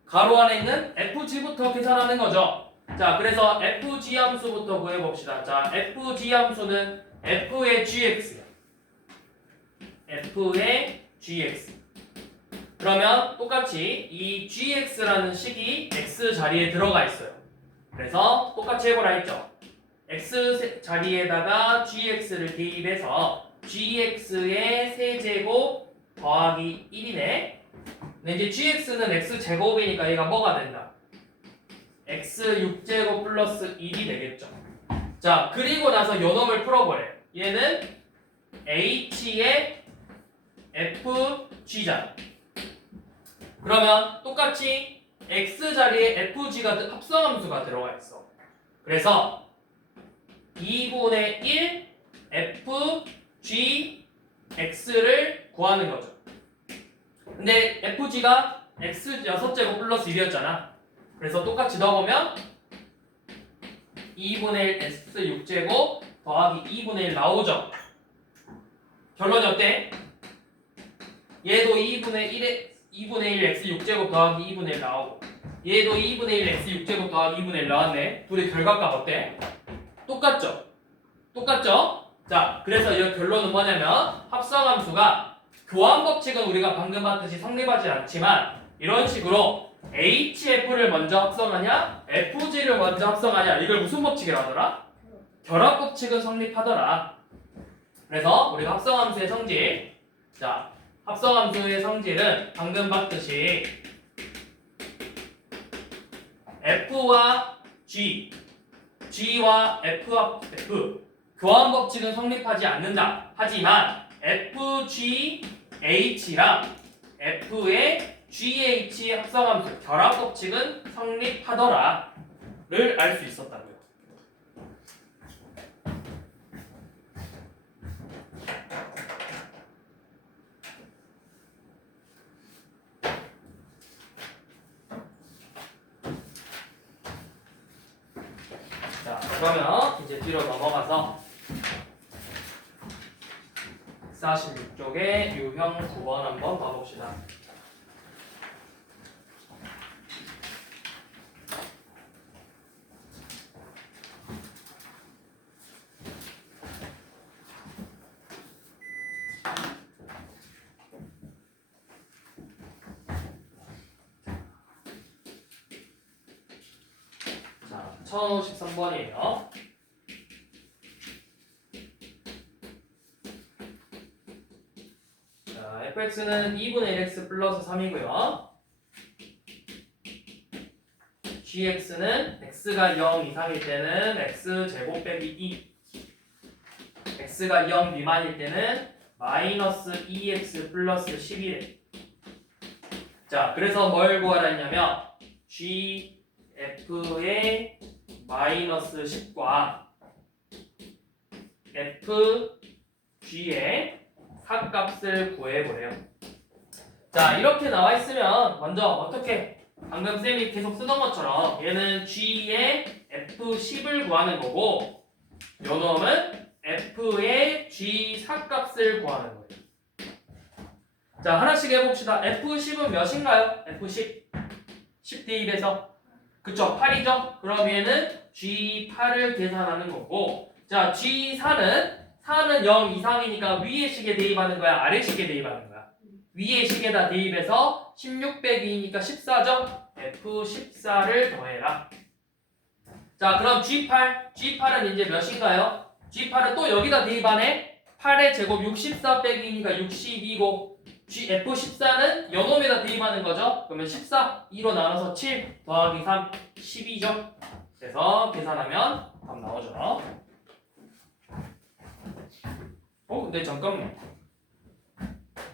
가로 안에 있는 fg부터 계산하는 거죠. 자, 그래서 fg 함수부터 구해봅시다. 자, fg 함수는 f의 gx야. f의 gx. 그러면 똑같이 이 gx라는 식이 x 자리에 들어가 있어요. 그래서 똑같이 해보라 했죠. x 자리에다가 gx를 대입해서 gx의 세제곱 더하기 1이네. 근데 이제 gx는 x제곱이니까 얘가 뭐가 된다? x 6제곱 플러스 1이 되겠죠. 자, 그리고 나서 요 놈을 풀어보래. 얘는 h의 fg잖아. 그러면 똑같이 x 자리에 fg가 합성함수가 들어가 있어. 그래서 2분의 1 fg x를 구하는 거죠. 근데 fg가 x 6제곱 플러스 1이었잖아. 그래서 똑같이 넣어보면 2분의 1 x 6제곱 더하기 2분의 1 나오죠. 결론이 어때? 얘도 2분의 1 x 6제곱 더하기 2분의 1 나오고, 얘도 2분의 1 x 6제곱 더하기 2분의 1 나왔네. 둘이 결과값 어때? 똑같죠? 똑같죠? 자, 그래서 이 결론은 뭐냐면 합성함수가 교환 법칙은 우리가 방금 봤듯이 성립하지 않지만 이런 식으로 HF를 먼저 합성하냐 FG를 먼저 합성하냐 이걸 무슨 법칙이라 하더라? 결합 법칙은 성립하더라. 그래서 우리가 합성함수의 성질, 자, 합성함수의 성질은 방금 봤듯이 F와 G, G와 F와 F 교환 법칙은 성립하지 않는다. 하지만 FGH랑 F의 GH 합성함수 결합 법칙은 성립하더라를 알 수 있었다고요. 자, 그러면 이제 뒤로 넘어가서 146쪽의 유형 9번 한번 봐봅시다. 자, 1053번이에요. fx는 2분의 1x 플러스 3이고요. gx는 x가 0 이상일 때는 x제곱 빼기 2, x가 0 미만일 때는 마이너스 2x 플러스 11에. 자, 그래서 뭘 구하라 했냐면 gf의 마이너스 10과 fg의 합값을 구해보래요. 자, 이렇게 나와 있으면 먼저 어떻게 방금 쌤이 계속 쓰던 것처럼 얘는 G의 F10을 구하는 거고 요 놈은 F의 G 합값을 구하는 거예요. 자, 하나씩 해봅시다. F10은 몇인가요? F10 10 대입해서 그쵸? 8이죠? 그럼 얘는 G8을 계산하는 거고, 자, G4는 0 이상이니까 위의 식에 대입하는 거야? 아래 식에 대입하는 거야? 위의 식에다 대입해서 16 빼기 2니까 14죠? F14를 더해라. 자, 그럼 G8은 이제 몇인가요? G8은 또 여기다 대입하네? 8의 제곱 64 빼기 2니까 62고 F14는 요놈에다 대입하는 거죠. 그러면 14, 2로 나눠서 7 더하기 3, 12죠. 그래서 계산하면 답 나오죠. 근데 잠깐만.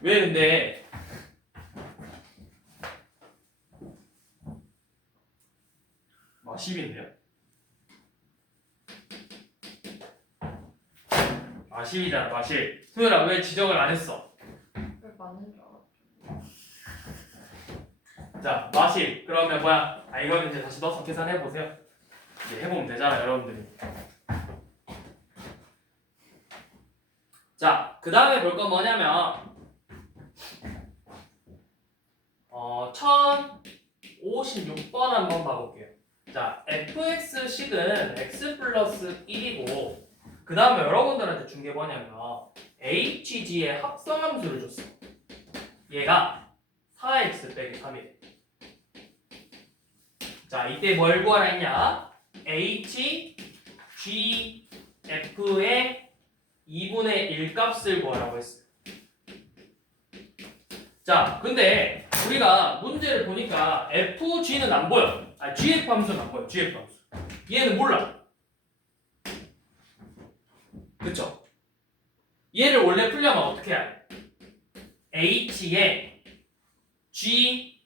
왜 근데 마십인데요? 마십이잖아, 마십. 소율아, 왜 지적을 안 했어? 왜 맞는 줄 알았죠. 자, 마십. 그러면 뭐야? 이거는 이제 다시 넣어서 계산해 보세요. 이제 해보면 되잖아, 여러분들이. 자, 그 다음에 볼 건 뭐냐면 1056번 한번 봐볼게요. 자, fx식은 x 플러스 1이고 그 다음에 여러분들한테 준 게 뭐냐면 hg의 합성함수를 줬어. 얘가 4x 빼기 3이래. 자, 이때 뭘 구하라 했냐? h, g, f의 2분의 1 값을 구하라고 했어요. 자, 근데 우리가 문제를 보니까 fg는 안 보여. gf 함수는 안 보여. gf 함수. 얘는 몰라. 그쵸? 얘를 원래 풀려면 어떻게 해야 돼? h의 g,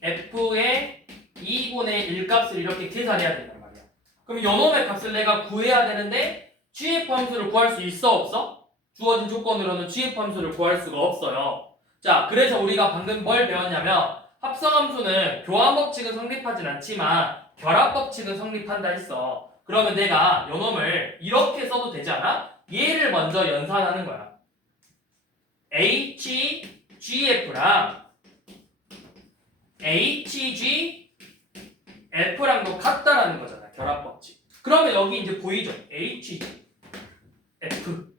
f의 2분의 1 값을 이렇게 계산해야 된단 말이야. 그럼 요놈의 값을 내가 구해야 되는데 gf 함수를 구할 수 있어 없어? 주어진 조건으로는 gf 함수를 구할 수가 없어요. 자, 그래서 우리가 방금 뭘 배웠냐면 합성함수는 교환법칙은 성립하진 않지만 결합법칙은 성립한다 했어. 그러면 내가 요놈을 이렇게 써도 되지 않아? 얘를 먼저 연산하는 거야. HGF랑 HG F랑도 같다라는 거잖아. 결합법칙. 그러면 여기 이제 보이죠? HG F.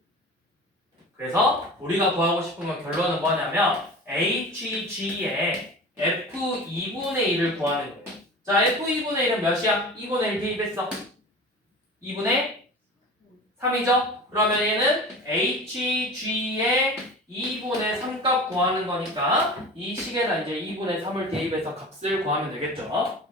그래서 우리가 구하고 싶은 건 결론은 뭐냐면 HG의 F2분의 1을 구하는 거예요. 자, F2분의 1은 몇이야? 2분의 1 대입했어. 2분의 3이죠? 그러면 얘는 HG의 2분의 3값 구하는 거니까 이 식에다 이제 2분의 3을 대입해서 값을 구하면 되겠죠?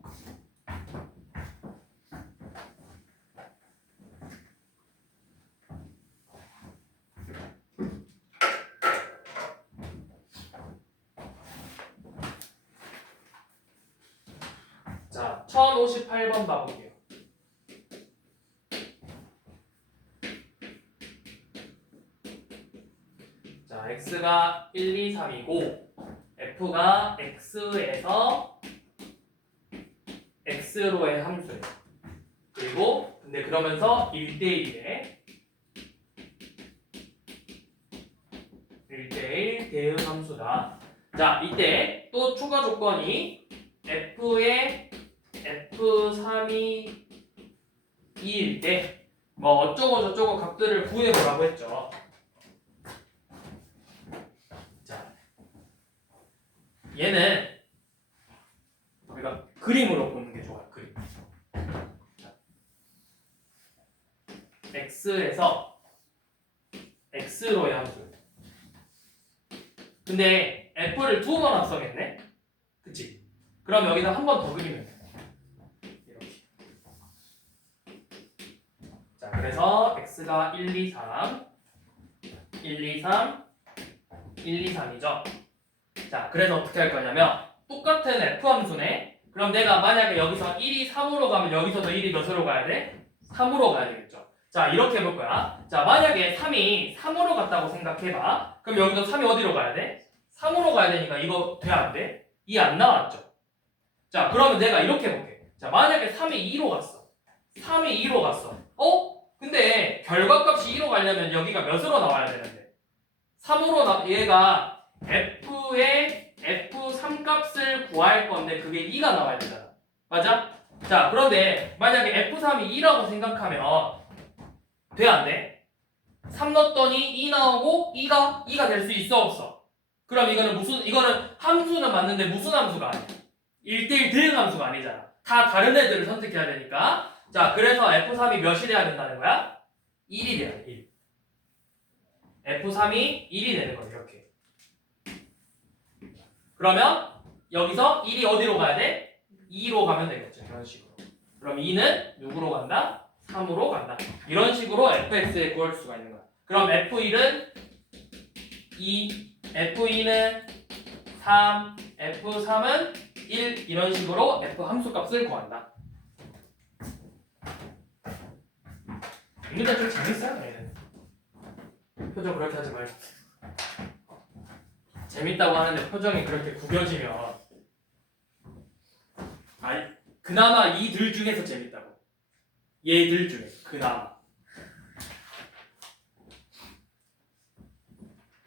자, 1058번 봐볼게요. 자, x가 1, 2, 3이고 f가 x에서 x로의 함수예요. 그리고 근데 그러면서 1대1에 1대1 대응 함수다. 자, 이때 또 추가 조건이 f의 f3이 2일 때 뭐 어쩌고 저쩌고 값들을 구해보라고 했죠. 자, 얘는 우리가 그림으로 보는 게 좋아요. 그림. 자, x에서 x로의 함수. 근데 f를 2번 합성했네. 그치? 그럼 여기다 한 번 더 그리면 돼. 이렇게. 자, 그래서 x가 1, 2, 3, 1, 2, 3, 1, 2, 3이죠. 자, 그래서 어떻게 할 거냐면 똑같은 f 함수네. 그럼 내가 만약에 여기서 1이 3으로 가면 여기서도 1이 몇으로 가야 돼? 3으로 가야 되겠죠. 자, 이렇게 해볼 거야. 자, 만약에 3이 3으로 갔다고 생각해봐. 그럼 여기도 3이 어디로 가야 돼? 3으로 가야 되니까 이거 돼, 안 돼? 2 안 나왔죠. 자, 그러면 내가 이렇게 해볼게. 자, 만약에 3이 2로 갔어. 3이 2로 갔어. 근데 결과값이 2로 가려면 여기가 몇으로 나와야 되는데? 3으로 얘가 f의 f3 값을 구할 건데 그게 2가 나와야 되잖아. 맞아? 자, 그런데 만약에 f3이 2라고 생각하면 돼, 안 돼? 3 넣었더니 2 나오고 2가 될 수 있어, 없어? 그럼 이거는 함수는 맞는데 무슨 함수가 아니야? 1대1 대응 함수가 아니잖아. 다 다른 애들을 선택해야 되니까. 자, 그래서 F3이 몇이 돼야 된다는 거야? 1이 돼야 돼, 1. F3이 1이 되는 거야, 이렇게. 그러면 여기서 1이 어디로 가야 돼? 2로 가면 되겠죠. 이런 식으로. 그럼 2는 누구로 간다? 3으로 간다. 이런 식으로 fx에 구할 수가 있는 거야. 그럼 f1은 2, f2는 3, f3은 1 이런 식으로 f 함수 값을 구한다. 근데 좀 재밌어요, 얘는. 표정 그렇게 하지 말고. 재밌다고 하는데 표정이 그렇게 구겨지면 아니 그나마 이들 중에서 재밌다고. 얘들 중에 그나마.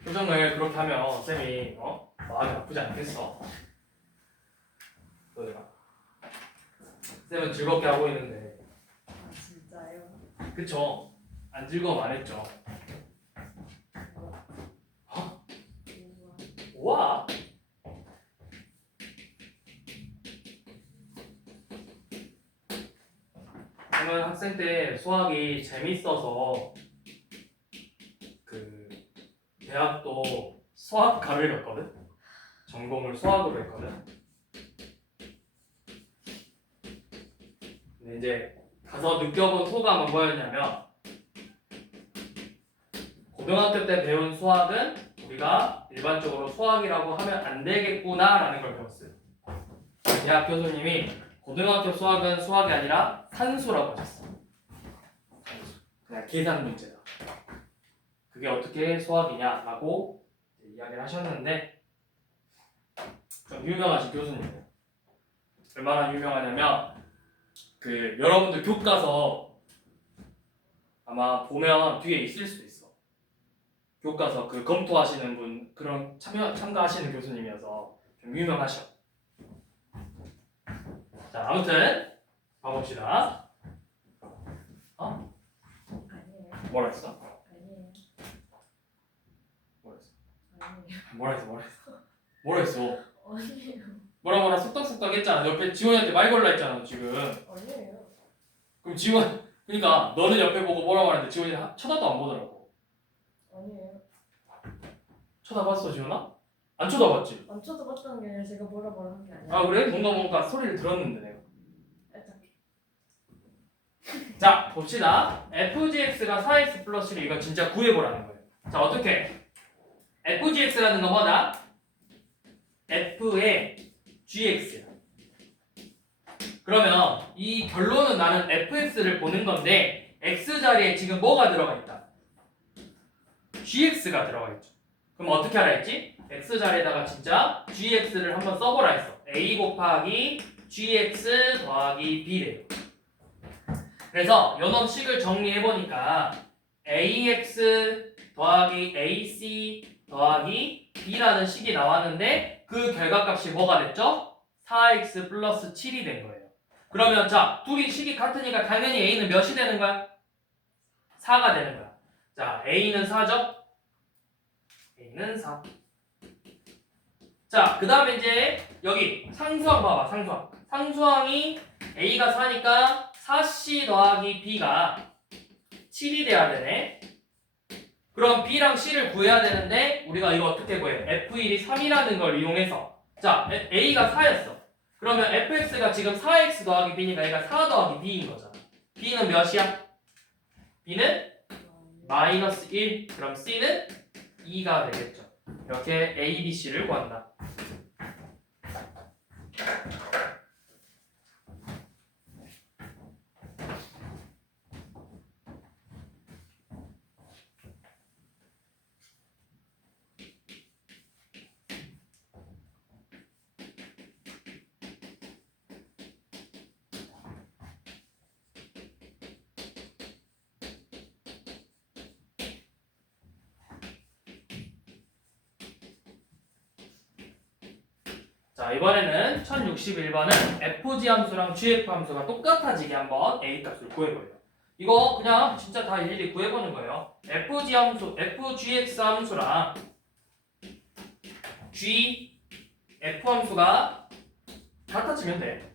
표정을 그렇게 하면 쌤이 마음이 아프지 않겠어? 너희가 쌤은 즐겁게 하고 있는데 아 진짜요? 그쵸? 안 즐거움 안 했죠? 우와! 저는 학생 때 수학이 재밌어서 그 대학도 수학과를 갔거든? 전공을 수학으로 했거든? 근데 이제 가서 느껴본 소감은 뭐였냐면 고등학교 때 배운 수학은 우리가 일반적으로 수학이라고 하면 안 되겠구나라는 걸 배웠어요. 대학 교수님이 고등학교 수학은 수학이 아니라 산수라고 하셨어. 산수. 그냥 계산 문제다. 그게 어떻게 수학이냐라고 이야기를 하셨는데 좀 유명하신 교수님이에요. 얼마나 유명하냐면 그 여러분들 교과서 아마 보면 뒤에 있을 수도 있어. 교과서 그 검토하시는 분 그런 참가하시는 교수님이어서 좀 유명하셔. 자 아무튼 봐봅시다. 아니에요. 뭐라 했어? 아니에요. 뭐라 했어? 아니에요. 뭐라 했어? 아니에요. 뭐라 쑥덕쑥덕 했잖아. 옆에 지원이한테 말 걸라 했잖아 지금. 아니에요. 그럼 지원 그러니까 너는 옆에 보고 뭐라고 하는데 지원이 쳐다도 안 보더라고. 아니에요. 쳐다봤어 지원아? 안 쳐다봤지? 안 쳐다봤다는 게 아니라 제가 뭐라 한 게 아니에요. 아 그래? 뭔가 소리를 들었는데 내가. 살짝. 자 봅시다. fgx가 4x 플러스 1 이건 진짜 구해보라는 거예요. 자 어떻게? fgx라는 건 뭐다? f의 gx야. 그러면 이 결론은 나는 fx를 보는 건데 x 자리에 지금 뭐가 들어가 있다? gx가 들어가 있죠. 그럼 어떻게 하라 했지? x 자리에다가 진짜 gx를 한번 써보라 했어. a 곱하기 gx 더하기 b래요. 그래서 요놈식을 정리해보니까 ax 더하기 ac 더하기 b라는 식이 나왔는데 그 결과값이 뭐가 됐죠? 4x 플러스 7이 된 거예요. 그러면 자 둘이 식이 같으니까 당연히 a는 몇이 되는 거야? 4가 되는 거야. 자 a는 4죠? a는 4. 자 그 다음에 이제 여기 상수항 봐봐. 상수항이 a가 4니까 4c 더하기 b가 7이 돼야 되네. 그럼 b랑 c를 구해야 되는데 우리가 이거 어떻게 구해? f1이 3이라는 걸 이용해서 자 a가 4였어. 그러면 fx가 지금 4x 더하기 b니까 얘가 4 더하기 b인 거잖아. b는 몇이야? b는 마이너스 1. 그럼 c는 2가 되겠죠. 이렇게 a, b, c를 구한다. 자 이번에는 1061번은 fg 함수랑 gf 함수가 똑같아지게 한번 a 값을 구해보래요. 이거 그냥 진짜 다 일일이 구해보는 거예요. fg 함수, fgx 함수랑 gf 함수가 같아지면 돼.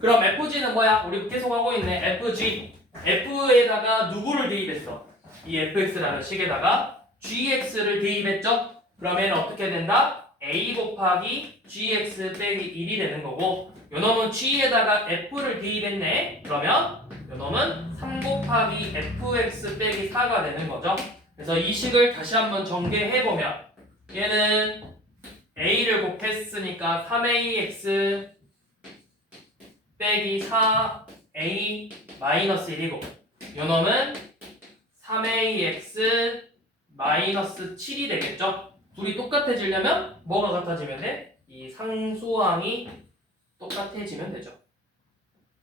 그럼 fg는 뭐야? 우리 계속 하고 있네. fg f에다가 누구를 대입했어? 이 fx라는 식에다가 gx를 대입했죠? 그러면 어떻게 된다? a 곱하기 gx 빼기 1이 되는 거고 요 놈은 g에다가 f를 대입했네. 그러면 요 놈은 3 곱하기 fx 빼기 4가 되는 거죠. 그래서 이 식을 다시 한번 전개해보면 얘는 a를 곱했으니까 3ax 빼기 4a 마이너스 1이고 요 놈은 3ax 마이너스 7이 되겠죠. 둘이 똑같아지려면 뭐가 같아지면 돼? 이 상수항이 똑같아지면 되죠.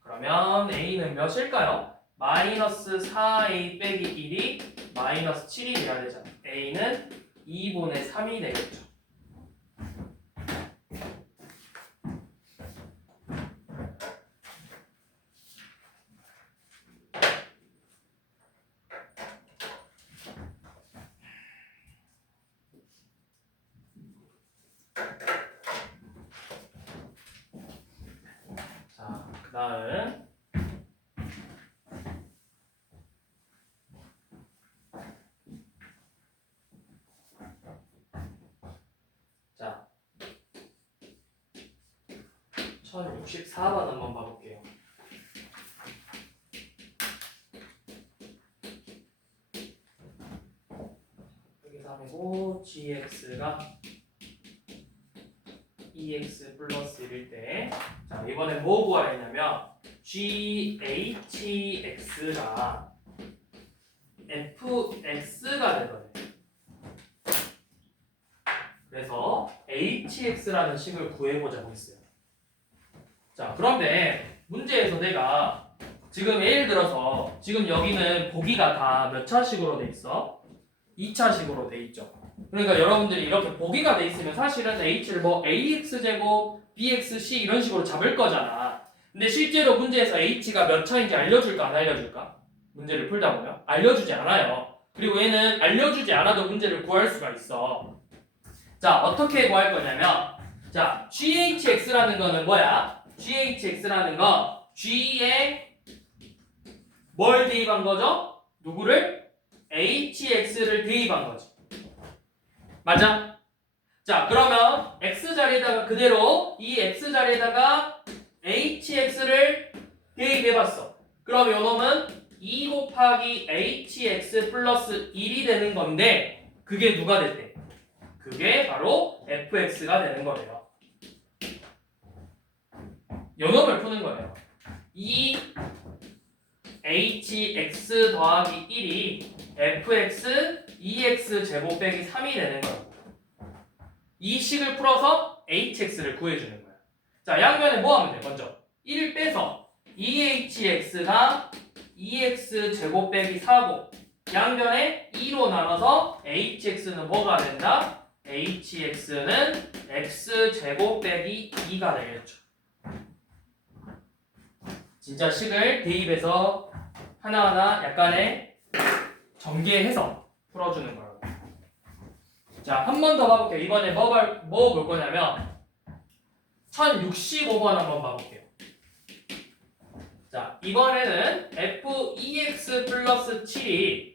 그러면 a는 몇일까요? 마이너스 4a 빼기 1이 마이너스 7이 돼야 되잖아. a는 2분의 3이 되겠죠. 자, 그 다음 자 1064번 한번 봐볼게요. 여기 3이고 gx가 2x 플러스 1일 때 자, 이번엔 뭐 구해야 했냐면 GHX가 FX가 되거든요. 그래서 HX라는 식을 구해보자고 했어요. 자, 그런데 문제에서 내가 지금 예를 들어서 지금 여기는 보기가 다 몇 차식으로 돼 있어? 2차식으로 돼 있죠. 그러니까 여러분들이 이렇게 보기가 돼 있으면 사실은 H를 뭐 AX제곱, BXC 이런 식으로 잡을 거잖아. 근데 실제로 문제에서 H가 몇 차인지 알려줄까 안 알려줄까? 문제를 풀다 보면 알려주지 않아요. 그리고 얘는 알려주지 않아도 문제를 구할 수가 있어. 자, 어떻게 구할 거냐면 자, GHX라는 거는 뭐야? GHX라는 건 G에 뭘 대입한 거죠? 누구를? HX를 대입한 거지. 맞아? 자, 그러면 X 자리에다가 그대로 이 X 자리에다가 HX를 대입해봤어. 그럼 요 놈은 2 곱하기 HX 플러스 1이 되는 건데 그게 누가 됐대? 그게 바로 FX가 되는 거예요. 요 놈을 푸는 거예요. 이 HX 더하기 1이 FX 2X 제곱 빼기 3이 되는 거예요. 이 식을 풀어서 HX를 구해주는 거야. 자, 양면에 뭐 하면 돼? 먼저 1 빼서 2HX가 2X 제곱 빼기 4고 양면에 2로 나눠서 HX는 뭐가 된다? HX는 X 제곱 빼기 2가 되겠죠. 진짜 식을 대입해서 하나하나 약간의 전개해서 풀어주는 거예요. 자, 한 번 더 봐볼게요. 이번에 뭐 볼 거냐면 1065번 한번 봐볼게요. 자, 이번에는 F2X 플러스 7이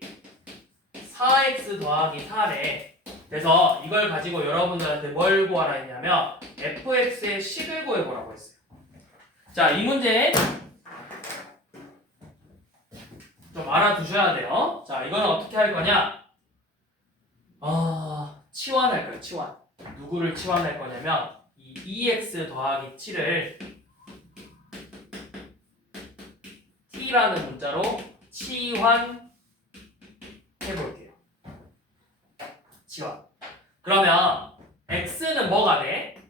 4X 더하기 4래. 그래서 이걸 가지고 여러분들한테 뭘 구하라 했냐면 FX의 식을 구해보라고 했어요. 자, 이 문제 좀 알아두셔야 돼요. 자, 이거는 어떻게 할 거냐? 치환할 거예요. 치환. 누구를 치환할 거냐면 이 2x 더하기 7을 t라는 문자로 치환해 볼게요. 치환. 그러면 x는 뭐가 돼?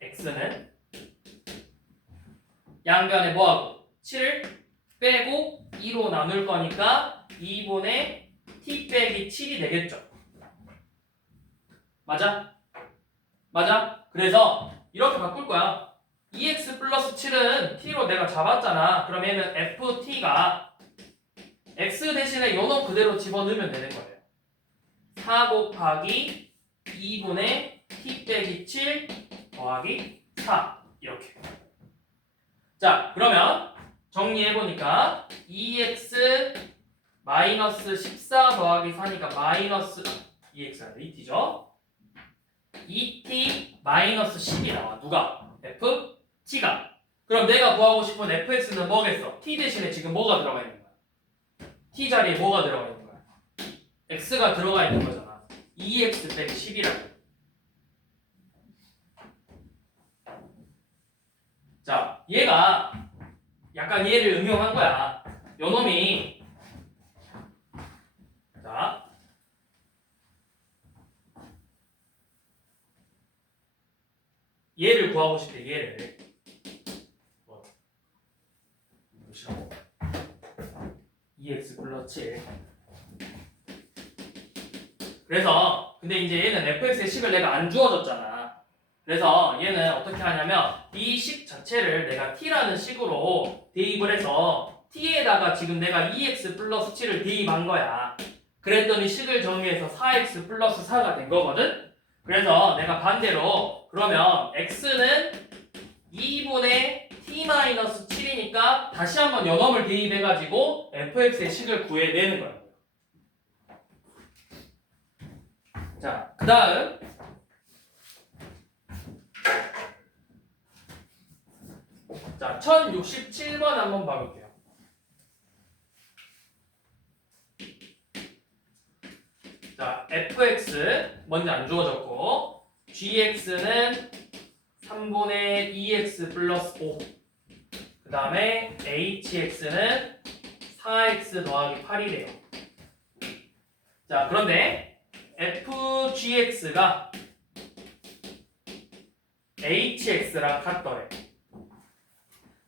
x는 양변에 뭐하고? 7을 빼고 2로 나눌 거니까 2분의 t 빼기 7이 되겠죠. 맞아? 맞아? 그래서 이렇게 바꿀 거야. 2x 플러스 7은 t로 내가 잡았잖아. 그럼 얘는 ft가 x 대신에 요놈 그대로 집어넣으면 되는 거예요. 4 곱하기 2분의 t 빼기 7 더하기 4 이렇게. 자, 그러면 정리해보니까 2x 마이너스 14 더하기 4니까 마이너스 2x가 2t죠. 2t-10이 나와. 누가? f, t가. 그럼 내가 구하고 싶은 fx는 뭐겠어? t 대신에 지금 뭐가 들어가 있는 거야? t 자리에 뭐가 들어가 있는 거야? x가 들어가 있는 거잖아. 2x 빼기 10이라고. 자, 얘가 약간 얘를 응용한 거야. 요 놈이 자 얘를 구하고 싶대. 얘를 뭐시라고? 2x 플러스 7. 그래서 근데 이제 얘는 fx의 식을 내가 안 주어졌잖아. 그래서 얘는 어떻게 하냐면 이 식 자체를 내가 t라는 식으로 대입을 해서 t에다가 지금 내가 2x 플러스 7을 대입한 거야. 그랬더니 식을 정리해서 4x 플러스 4가 된 거거든. 그래서 내가 반대로 그러면 x는 2분의 t-7이니까 다시 한번 연놈을 대입해가지고 fx의 식을 구해내는 거야. 자, 그 다음 자, 1067번 한번 봐볼게요. 자, fx 먼저 안 주어졌고 gx는 3분의 2x 플러스 5. 그 다음에 hx는 4x 더하기 8이래요. 자, 그런데 fgx가 hx랑 같더래.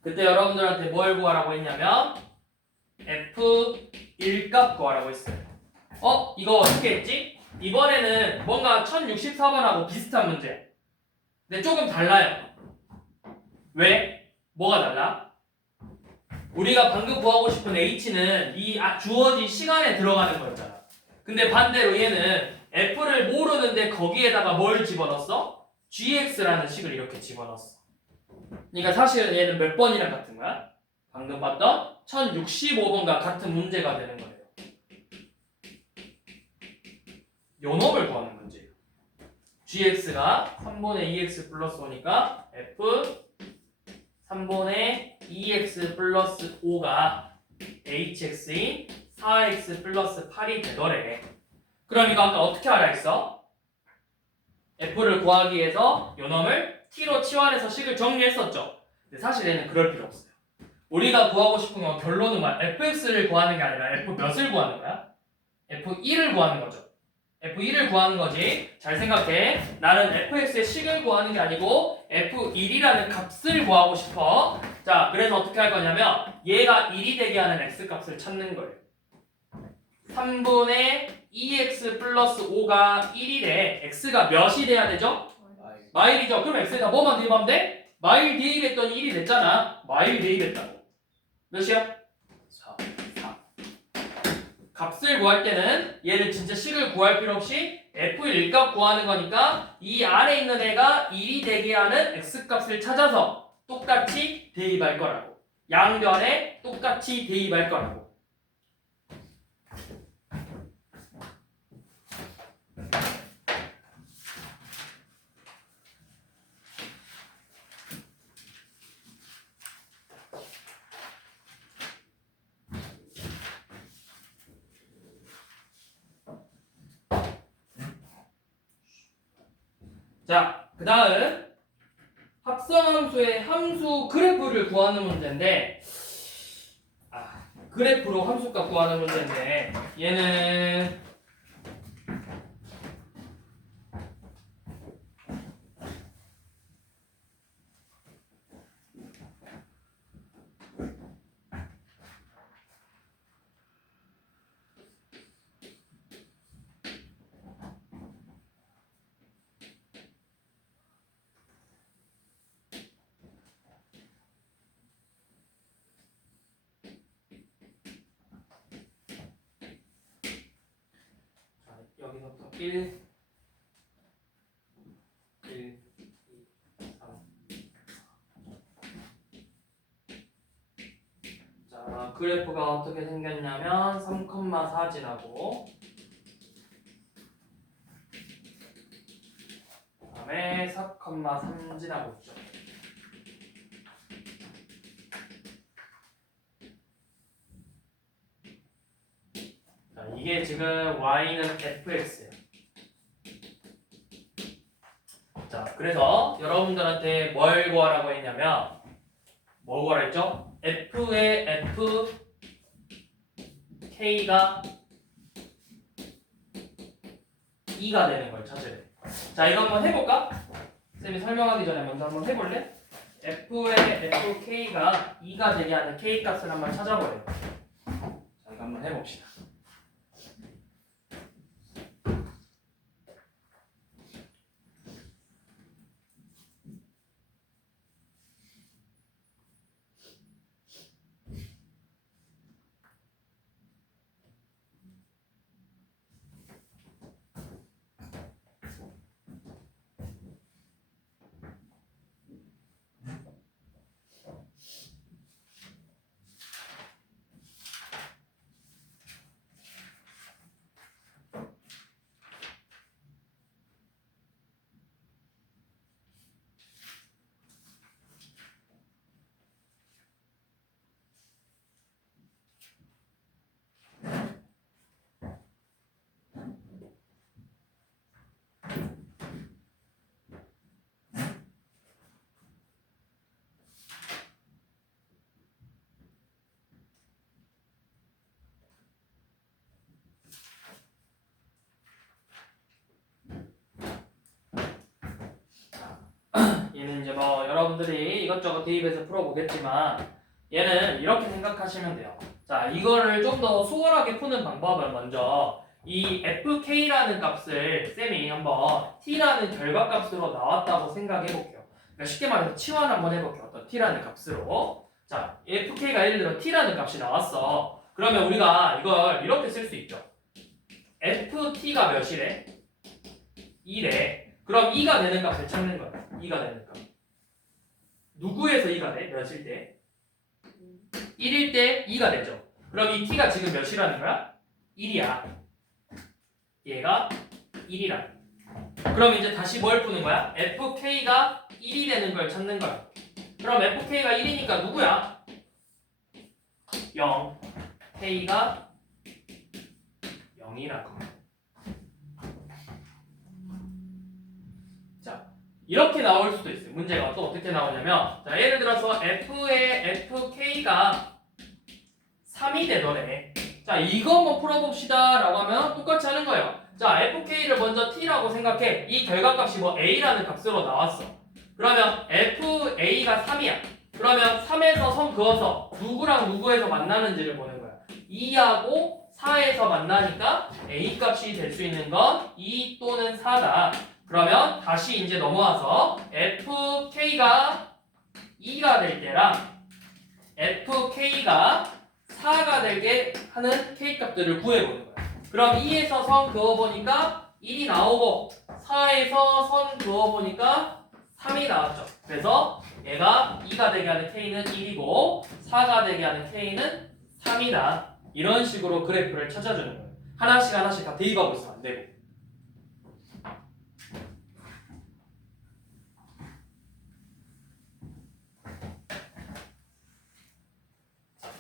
그때 여러분들한테 뭘 구하라고 했냐면 f1값 구하라고 했어요. 이거 어떻게 했지? 이번에는 뭔가 1064번하고 비슷한 문제야. 근데 조금 달라요. 왜? 뭐가 달라? 우리가 방금 구하고 싶은 h는 이 주어진 시간에 들어가는 거였잖아. 근데 반대로 얘는 f를 모르는데 거기에다가 뭘 집어넣었어? gx라는 식을 이렇게 집어넣었어. 그러니까 사실 얘는 몇 번이랑 같은 거야? 방금 봤던 1065번과 같은 문제가 되는 거예요. 요 놈을 구하는 문제예요. gx가 3분의 2x 플러스 5니까 f 3분의 2x 플러스 5가 hx인 4x 플러스 8이 되더래. 그럼 이거 아까 어떻게 하라 했어? f를 구하기 위해서 요 놈을 t로 치환해서 식을 정리했었죠. 근데 사실 얘는 그럴 필요 없어요. 우리가 구하고 싶은 건 결론은 뭐야? fx를 구하는 게 아니라 f 몇을 구하는 거야? f1을 구하는 거죠. f1을 구하는 거지. 잘 생각해. 나는 fx의 식을 구하는 게 아니고 f1이라는 값을 구하고 싶어. 자, 그래서 어떻게 할 거냐면 얘가 1이 되게 하는 x값을 찾는 거예요. 3분의 2x 플러스 5가 1이래. x가 몇이 돼야 되죠? 마일이죠. 그럼 x에다 뭐만 대입하면 돼? 마일 대입했더니 1이 됐잖아. 마일 대입했다고. 몇이야? 4. 값을 구할 때는 얘를 진짜 식을 구할 필요 없이 f1 값 구하는 거니까 이 안에 있는 애가 1이 되게 하는 x값을 찾아서 똑같이 대입할 거라고. 양변에 똑같이 대입할 거라고. 자, 그 다음 합성함수의 함수 그래프를 구하는 문제인데 그래프로 함수값 구하는 문제인데 얘는 여기서부터 1, 2, 3. 자, 그래프가 어떻게 생겼냐면 3,4 지나고 다음에 4,3 지나고 있죠. 자, 이게 지금 y는 fx예요. 자, 그래서 여러분들한테 뭘 구하라고 했냐면 뭐 구하라 했죠? f의 fk가 2가 되는 걸 찾으래. 자, 이거 한번 해볼까? 쌤이 설명하기 전에 먼저 한번 해볼래? f의 fk가 2가 되게 하는 k 값을 한번 찾아보래요. 자, 이거 한번 해봅시다. 얘는 이제 뭐 여러분들이 이것저것 대입해서 풀어보겠지만 얘는 이렇게 생각하시면 돼요. 자, 이거를 좀 더 수월하게 푸는 방법은 먼저 이 fk라는 값을 쌤이 한번 t라는 결과값으로 나왔다고 생각해 볼게요. 그러니까 쉽게 말해서 치환 한번 해볼게요. 어떤 t라는 값으로. 자, fk가 예를 들어 t라는 값이 나왔어. 그러면 우리가 이걸 이렇게 쓸 수 있죠. ft가 몇이래? 2래. 그럼 2가 되는 값을 찾는 거야. 2가 되는 값. 누구에서 2가 돼? 몇일 때? 1일 때 2가 되죠. 그럼 이 t가 지금 몇이라는 거야? 1이야. 얘가 1이라. 그럼 이제 다시 뭘 푸는 거야? fk가 1이 되는 걸 찾는 거야. 그럼 fk가 1이니까 누구야? 0. k가 0이라고. 이렇게 나올 수도 있어요. 문제가 또 어떻게 나오냐면, 자, 예를 들어서 f의 fk가 3이 되더래. 자, 이거 한번 풀어봅시다 라고 하면 똑같이 하는 거예요. 자, fk를 먼저 t라고 생각해. 이 결과값이 뭐 a라는 값으로 나왔어. 그러면 fa가 3이야. 그러면 3에서 선 그어서 누구랑 누구에서 만나는지를 보는 거야. 2하고 4에서 만나니까 a 값이 될 수 있는 건 2 또는 4다. 그러면 다시 이제 넘어와서 fk가 2가 될 때랑 fk가 4가 되게 하는 k값들을 구해보는 거야. 그럼 2에서 선 그어보니까 1이 나오고 4에서 선 그어보니까 3이 나왔죠. 그래서 얘가 2가 되게 하는 k는 1이고 4가 되게 하는 k는 3이다. 이런 식으로 그래프를 찾아주는 거예요. 하나씩 하나씩 다 대입하고 있으면 안 되고.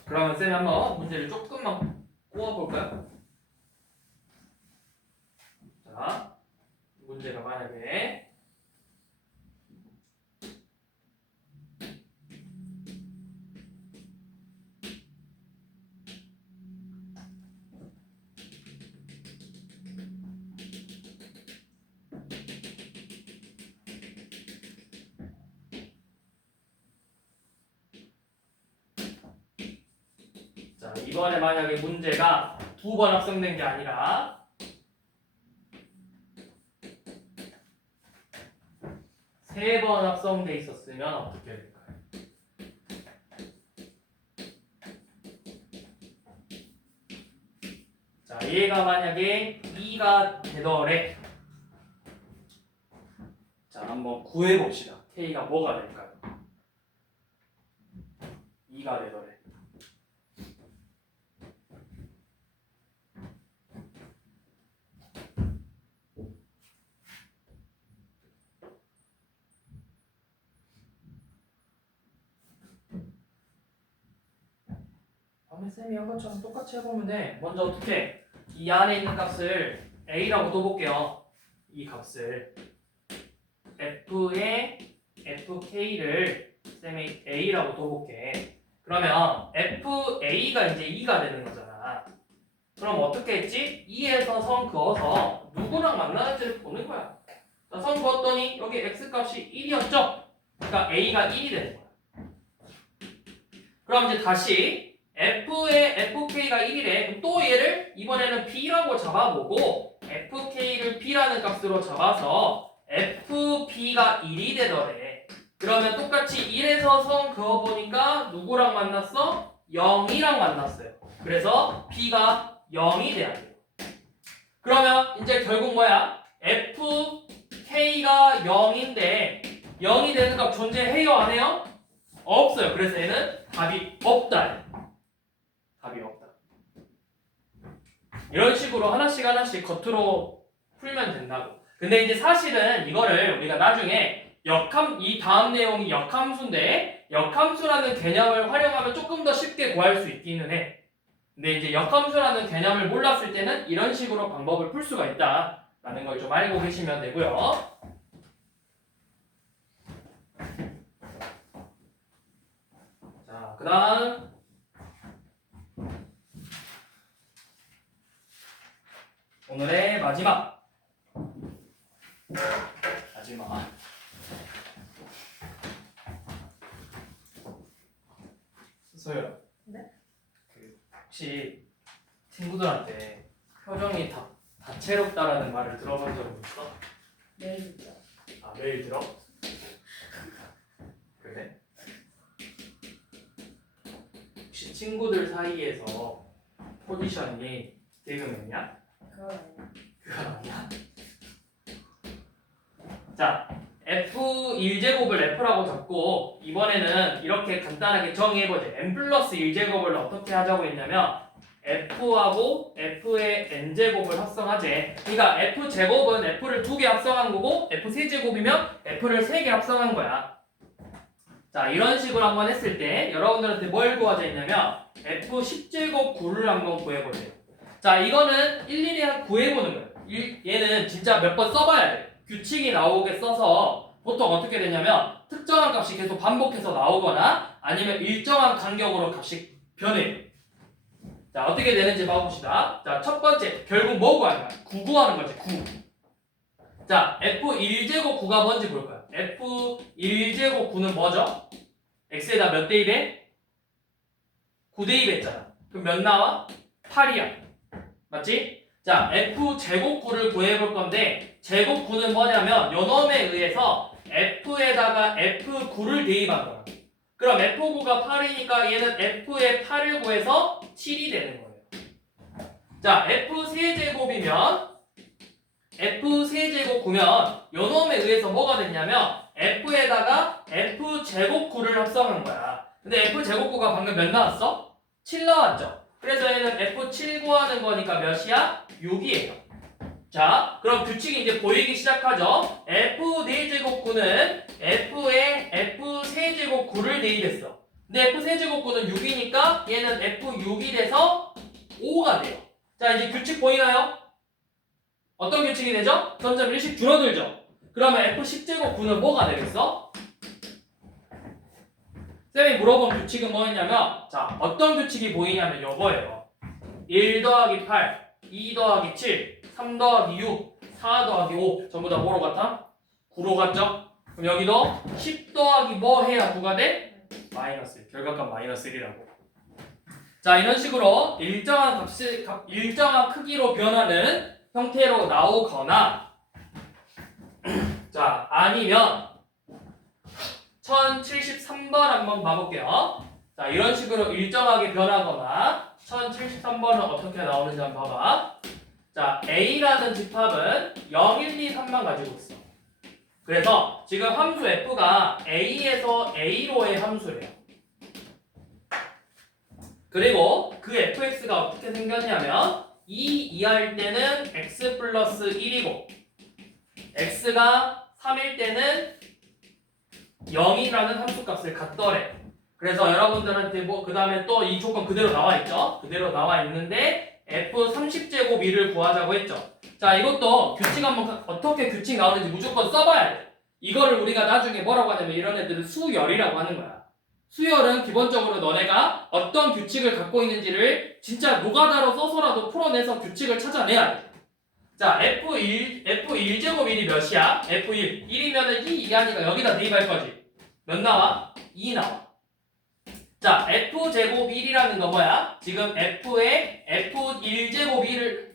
그러면 쌤이 한번 문제를 조금만 꼬아볼까요? 자, 문제가 만약에 자, 이번에 만약에 문제가 2번 합성된 게 아니라 3번 합성돼 있었으면 어떻게 될까요? 자, 얘가 만약에 2가 되더래. 자, 한번 구해봅시다. k가 뭐가 될까요? 2가 되더래. 쌤이 한 것처럼 똑같이 해보면 돼. 먼저 어떻게 이 안에 있는 값을 a라고 둬볼게요. 이 값을 f의 fk를 쌤이 a라고 둬볼게. 그러면 fa가 이제 2가 되는 거잖아. 그럼 어떻게 했지? 2에서 선 그어서 누구랑 만나는지를 보는 거야. 자, 선 그었더니 여기 x값이 1이었죠? 그러니까 a가 1이 되는 거야. 그럼 이제 다시 f의 fk가 1이래. 또 얘를 이번에는 b라고 잡아보고 fk를 b라는 값으로 잡아서 fb가 1이 되더래. 그러면 똑같이 1에서 선 그어보니까 누구랑 만났어? 0이랑 만났어요. 그래서 b가 0이 돼야 돼요. 그러면 이제 결국 뭐야? fk가 0인데 0이 되는 값 존재해요? 안 해요? 없어요. 그래서 얘는 답이 없다. 답이 없다. 이런 식으로 하나씩 하나씩 겉으로 풀면 된다고. 근데 이제 사실은 이거를 우리가 나중에 이 다음 내용이 역함수인데 역함수라는 개념을 활용하면 조금 더 쉽게 구할 수 있기는 해. 근데 이제 역함수라는 개념을 몰랐을 때는 이런 식으로 방법을 풀 수가 있다라는 걸 좀 알고 계시면 되고요. 자, 그 다음 오늘의 마지막 소율아. 네? 혹시 친구들한테 표정이 다채롭다라는 말을 들어본 적은 있어? 매일 듣죠. 아, 매일 들어? 그래? 혹시 친구들 사이에서 포지션이 개그맨이야? 그건 아니에요. 그건 아니야. 자, f1제곱을 f라고 잡고 이번에는 이렇게 간단하게 정의해보자. n 플러스 1제곱을 어떻게 하자고 했냐면 f하고 f의 n제곱을 합성하재. 그러니까 f제곱은 f를 2개 합성한 거고 f3제곱이면 f를 3개 합성한 거야. 자, 이런 식으로 한번 했을 때 여러분들한테 뭘 구하자 했냐면 f10제곱 9를 한번 구해보세요. 자, 이거는 일일이 구해보는 거예요. 얘는 진짜 몇 번 써봐야 돼. 규칙이 나오게 써서 보통 어떻게 되냐면 특정한 값이 계속 반복해서 나오거나 아니면 일정한 간격으로 값이 변해. 자, 어떻게 되는지 봐봅시다. 자, 첫 번째 결국 뭐 구하는 거야? 9 구하는 거지. 9. 자, f1제곱 9가 뭔지 볼 거야. f1제곱 9는 뭐죠? x에다 몇 대입해? 9대입 했잖아. 그럼 몇 나와? 8이야. 맞지? 자, f제곱 9를 구해볼 건데 제곱 9는 뭐냐면 요놈에 의해서 f에다가 f9를 대입한 거야. 그럼 f9가 8이니까 얘는 f의 8을 구해서 7이 되는 거예요. 자, f3제곱이면 f3제곱 9면 요놈에 의해서 뭐가 됐냐면 f에다가 f제곱 9를 합성한 거야. 근데 f제곱 9가 방금 몇 나왔어? 7 나왔죠? 그래서 얘는 f7 구하는 거니까 몇이야? 6이에요. 자, 그럼 규칙이 이제 보이기 시작하죠. f4제곱 9는 f에 f3제곱 9를 대입했어. 근데 f3제곱 9는 6이니까 얘는 f6이 돼서 5가 돼요. 자, 이제 규칙 보이나요? 어떤 규칙이 되죠? 점점 일씩 줄어들죠. 그러면 f10제곱 9는 뭐가 되겠어? 쌤이 물어본 규칙은 뭐였냐면 자, 어떤 규칙이 보이냐면 요거예요. 1 더하기 8, 2 더하기 7, 3 더하기 6, 4 더하기 5 전부 다 뭐로 같아? 9로 같죠? 그럼 여기도 10 더하기 뭐 해야 9가 돼? 마이너스 1. 결과값 마이너스 1이라고. 자, 이런 식으로 일정한 크기로 변하는 형태로 나오거나 자, 아니면 1073번 한번 봐볼게요. 자, 이런 식으로 일정하게 변하거나 1073번은 어떻게 나오는지 한번 봐봐. 자, A라는 집합은 0, 1, 2, 3만 가지고 있어. 그래서 지금 함수 F가 A에서 A로의 함수래요. 그리고 그 fx가 어떻게 생겼냐면 2 이하일 때는 x 플러스 1이고 x가 3일 때는 0이라는 함수값을 갖더래. 그래서 여러분들한테 뭐 그 다음에 또 이 조건 그대로 나와 있죠. 그대로 나와 있는데 f 30제곱 2를 구하자고 했죠. 자, 이것도 규칙 한번 어떻게 규칙 나오는지 무조건 써봐야 돼. 이거를 우리가 나중에 뭐라고 하냐면 이런 애들은 수열이라고 하는 거야. 수열은 기본적으로 너네가 어떤 규칙을 갖고 있는지를 진짜 노가다로 써서라도 풀어내서 규칙을 찾아내야 돼. 자, F1제곱 1이 몇이야? F1. 1이면은 2 하니까 여기다 대입할 거지. 몇 나와? 2 나와. 자, F제곱 1이라는 거 뭐야? 지금 F에 F1제곱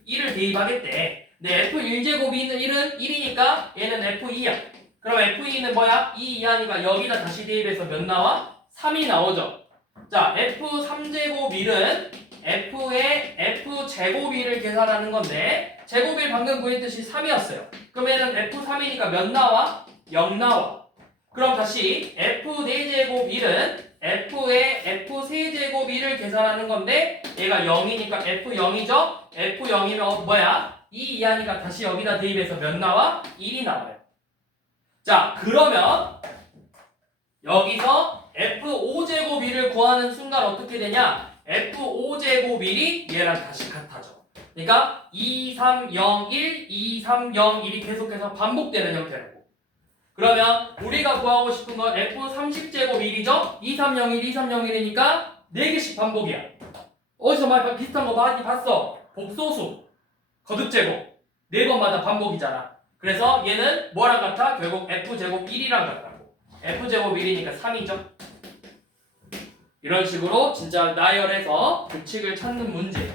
1을 대입하겠대. 근데 F1제곱 1은 1이니까 얘는 F2야. 그럼 F2는 뭐야? 2 이하니까 여기다 다시 대입해서 몇 나와? 3이 나오죠. 자, F3제곱 1은 F의 F제곱 1을 계산하는 건데 제곱 1 방금 구했듯이 3이었어요. 그러면은 F3이니까 몇 나와? 0 나와. 그럼 다시 F4제곱 1은 F의 F3제곱 1을 계산하는 건데 얘가 0이니까 F0이죠? F0이면 뭐야? 2 이하니까 다시 여기다 대입해서 몇 나와? 1이 나와요. 자, 그러면 여기서 F5제곱 1을 구하는 순간 어떻게 되냐? F5제곱 1이 얘랑 다시 같아져. 그러니까 2, 3, 0, 1, 2, 3, 0, 1이 계속해서 반복되는 형태라고. 그러면 우리가 구하고 싶은 건 F30제곱 1이죠? 2, 3, 0, 1, 2, 3, 0, 1이니까 4개씩 반복이야. 어디서 많이 비슷한 거 많이 봤어? 복소수, 거듭제곱 4번마다 반복이잖아. 그래서 얘는 뭐랑 같아? 결국 F제곱 1이랑 같다고. F제곱 1이니까 3이죠. 이런 식으로 진짜 나열해서 규칙을 찾는 문제.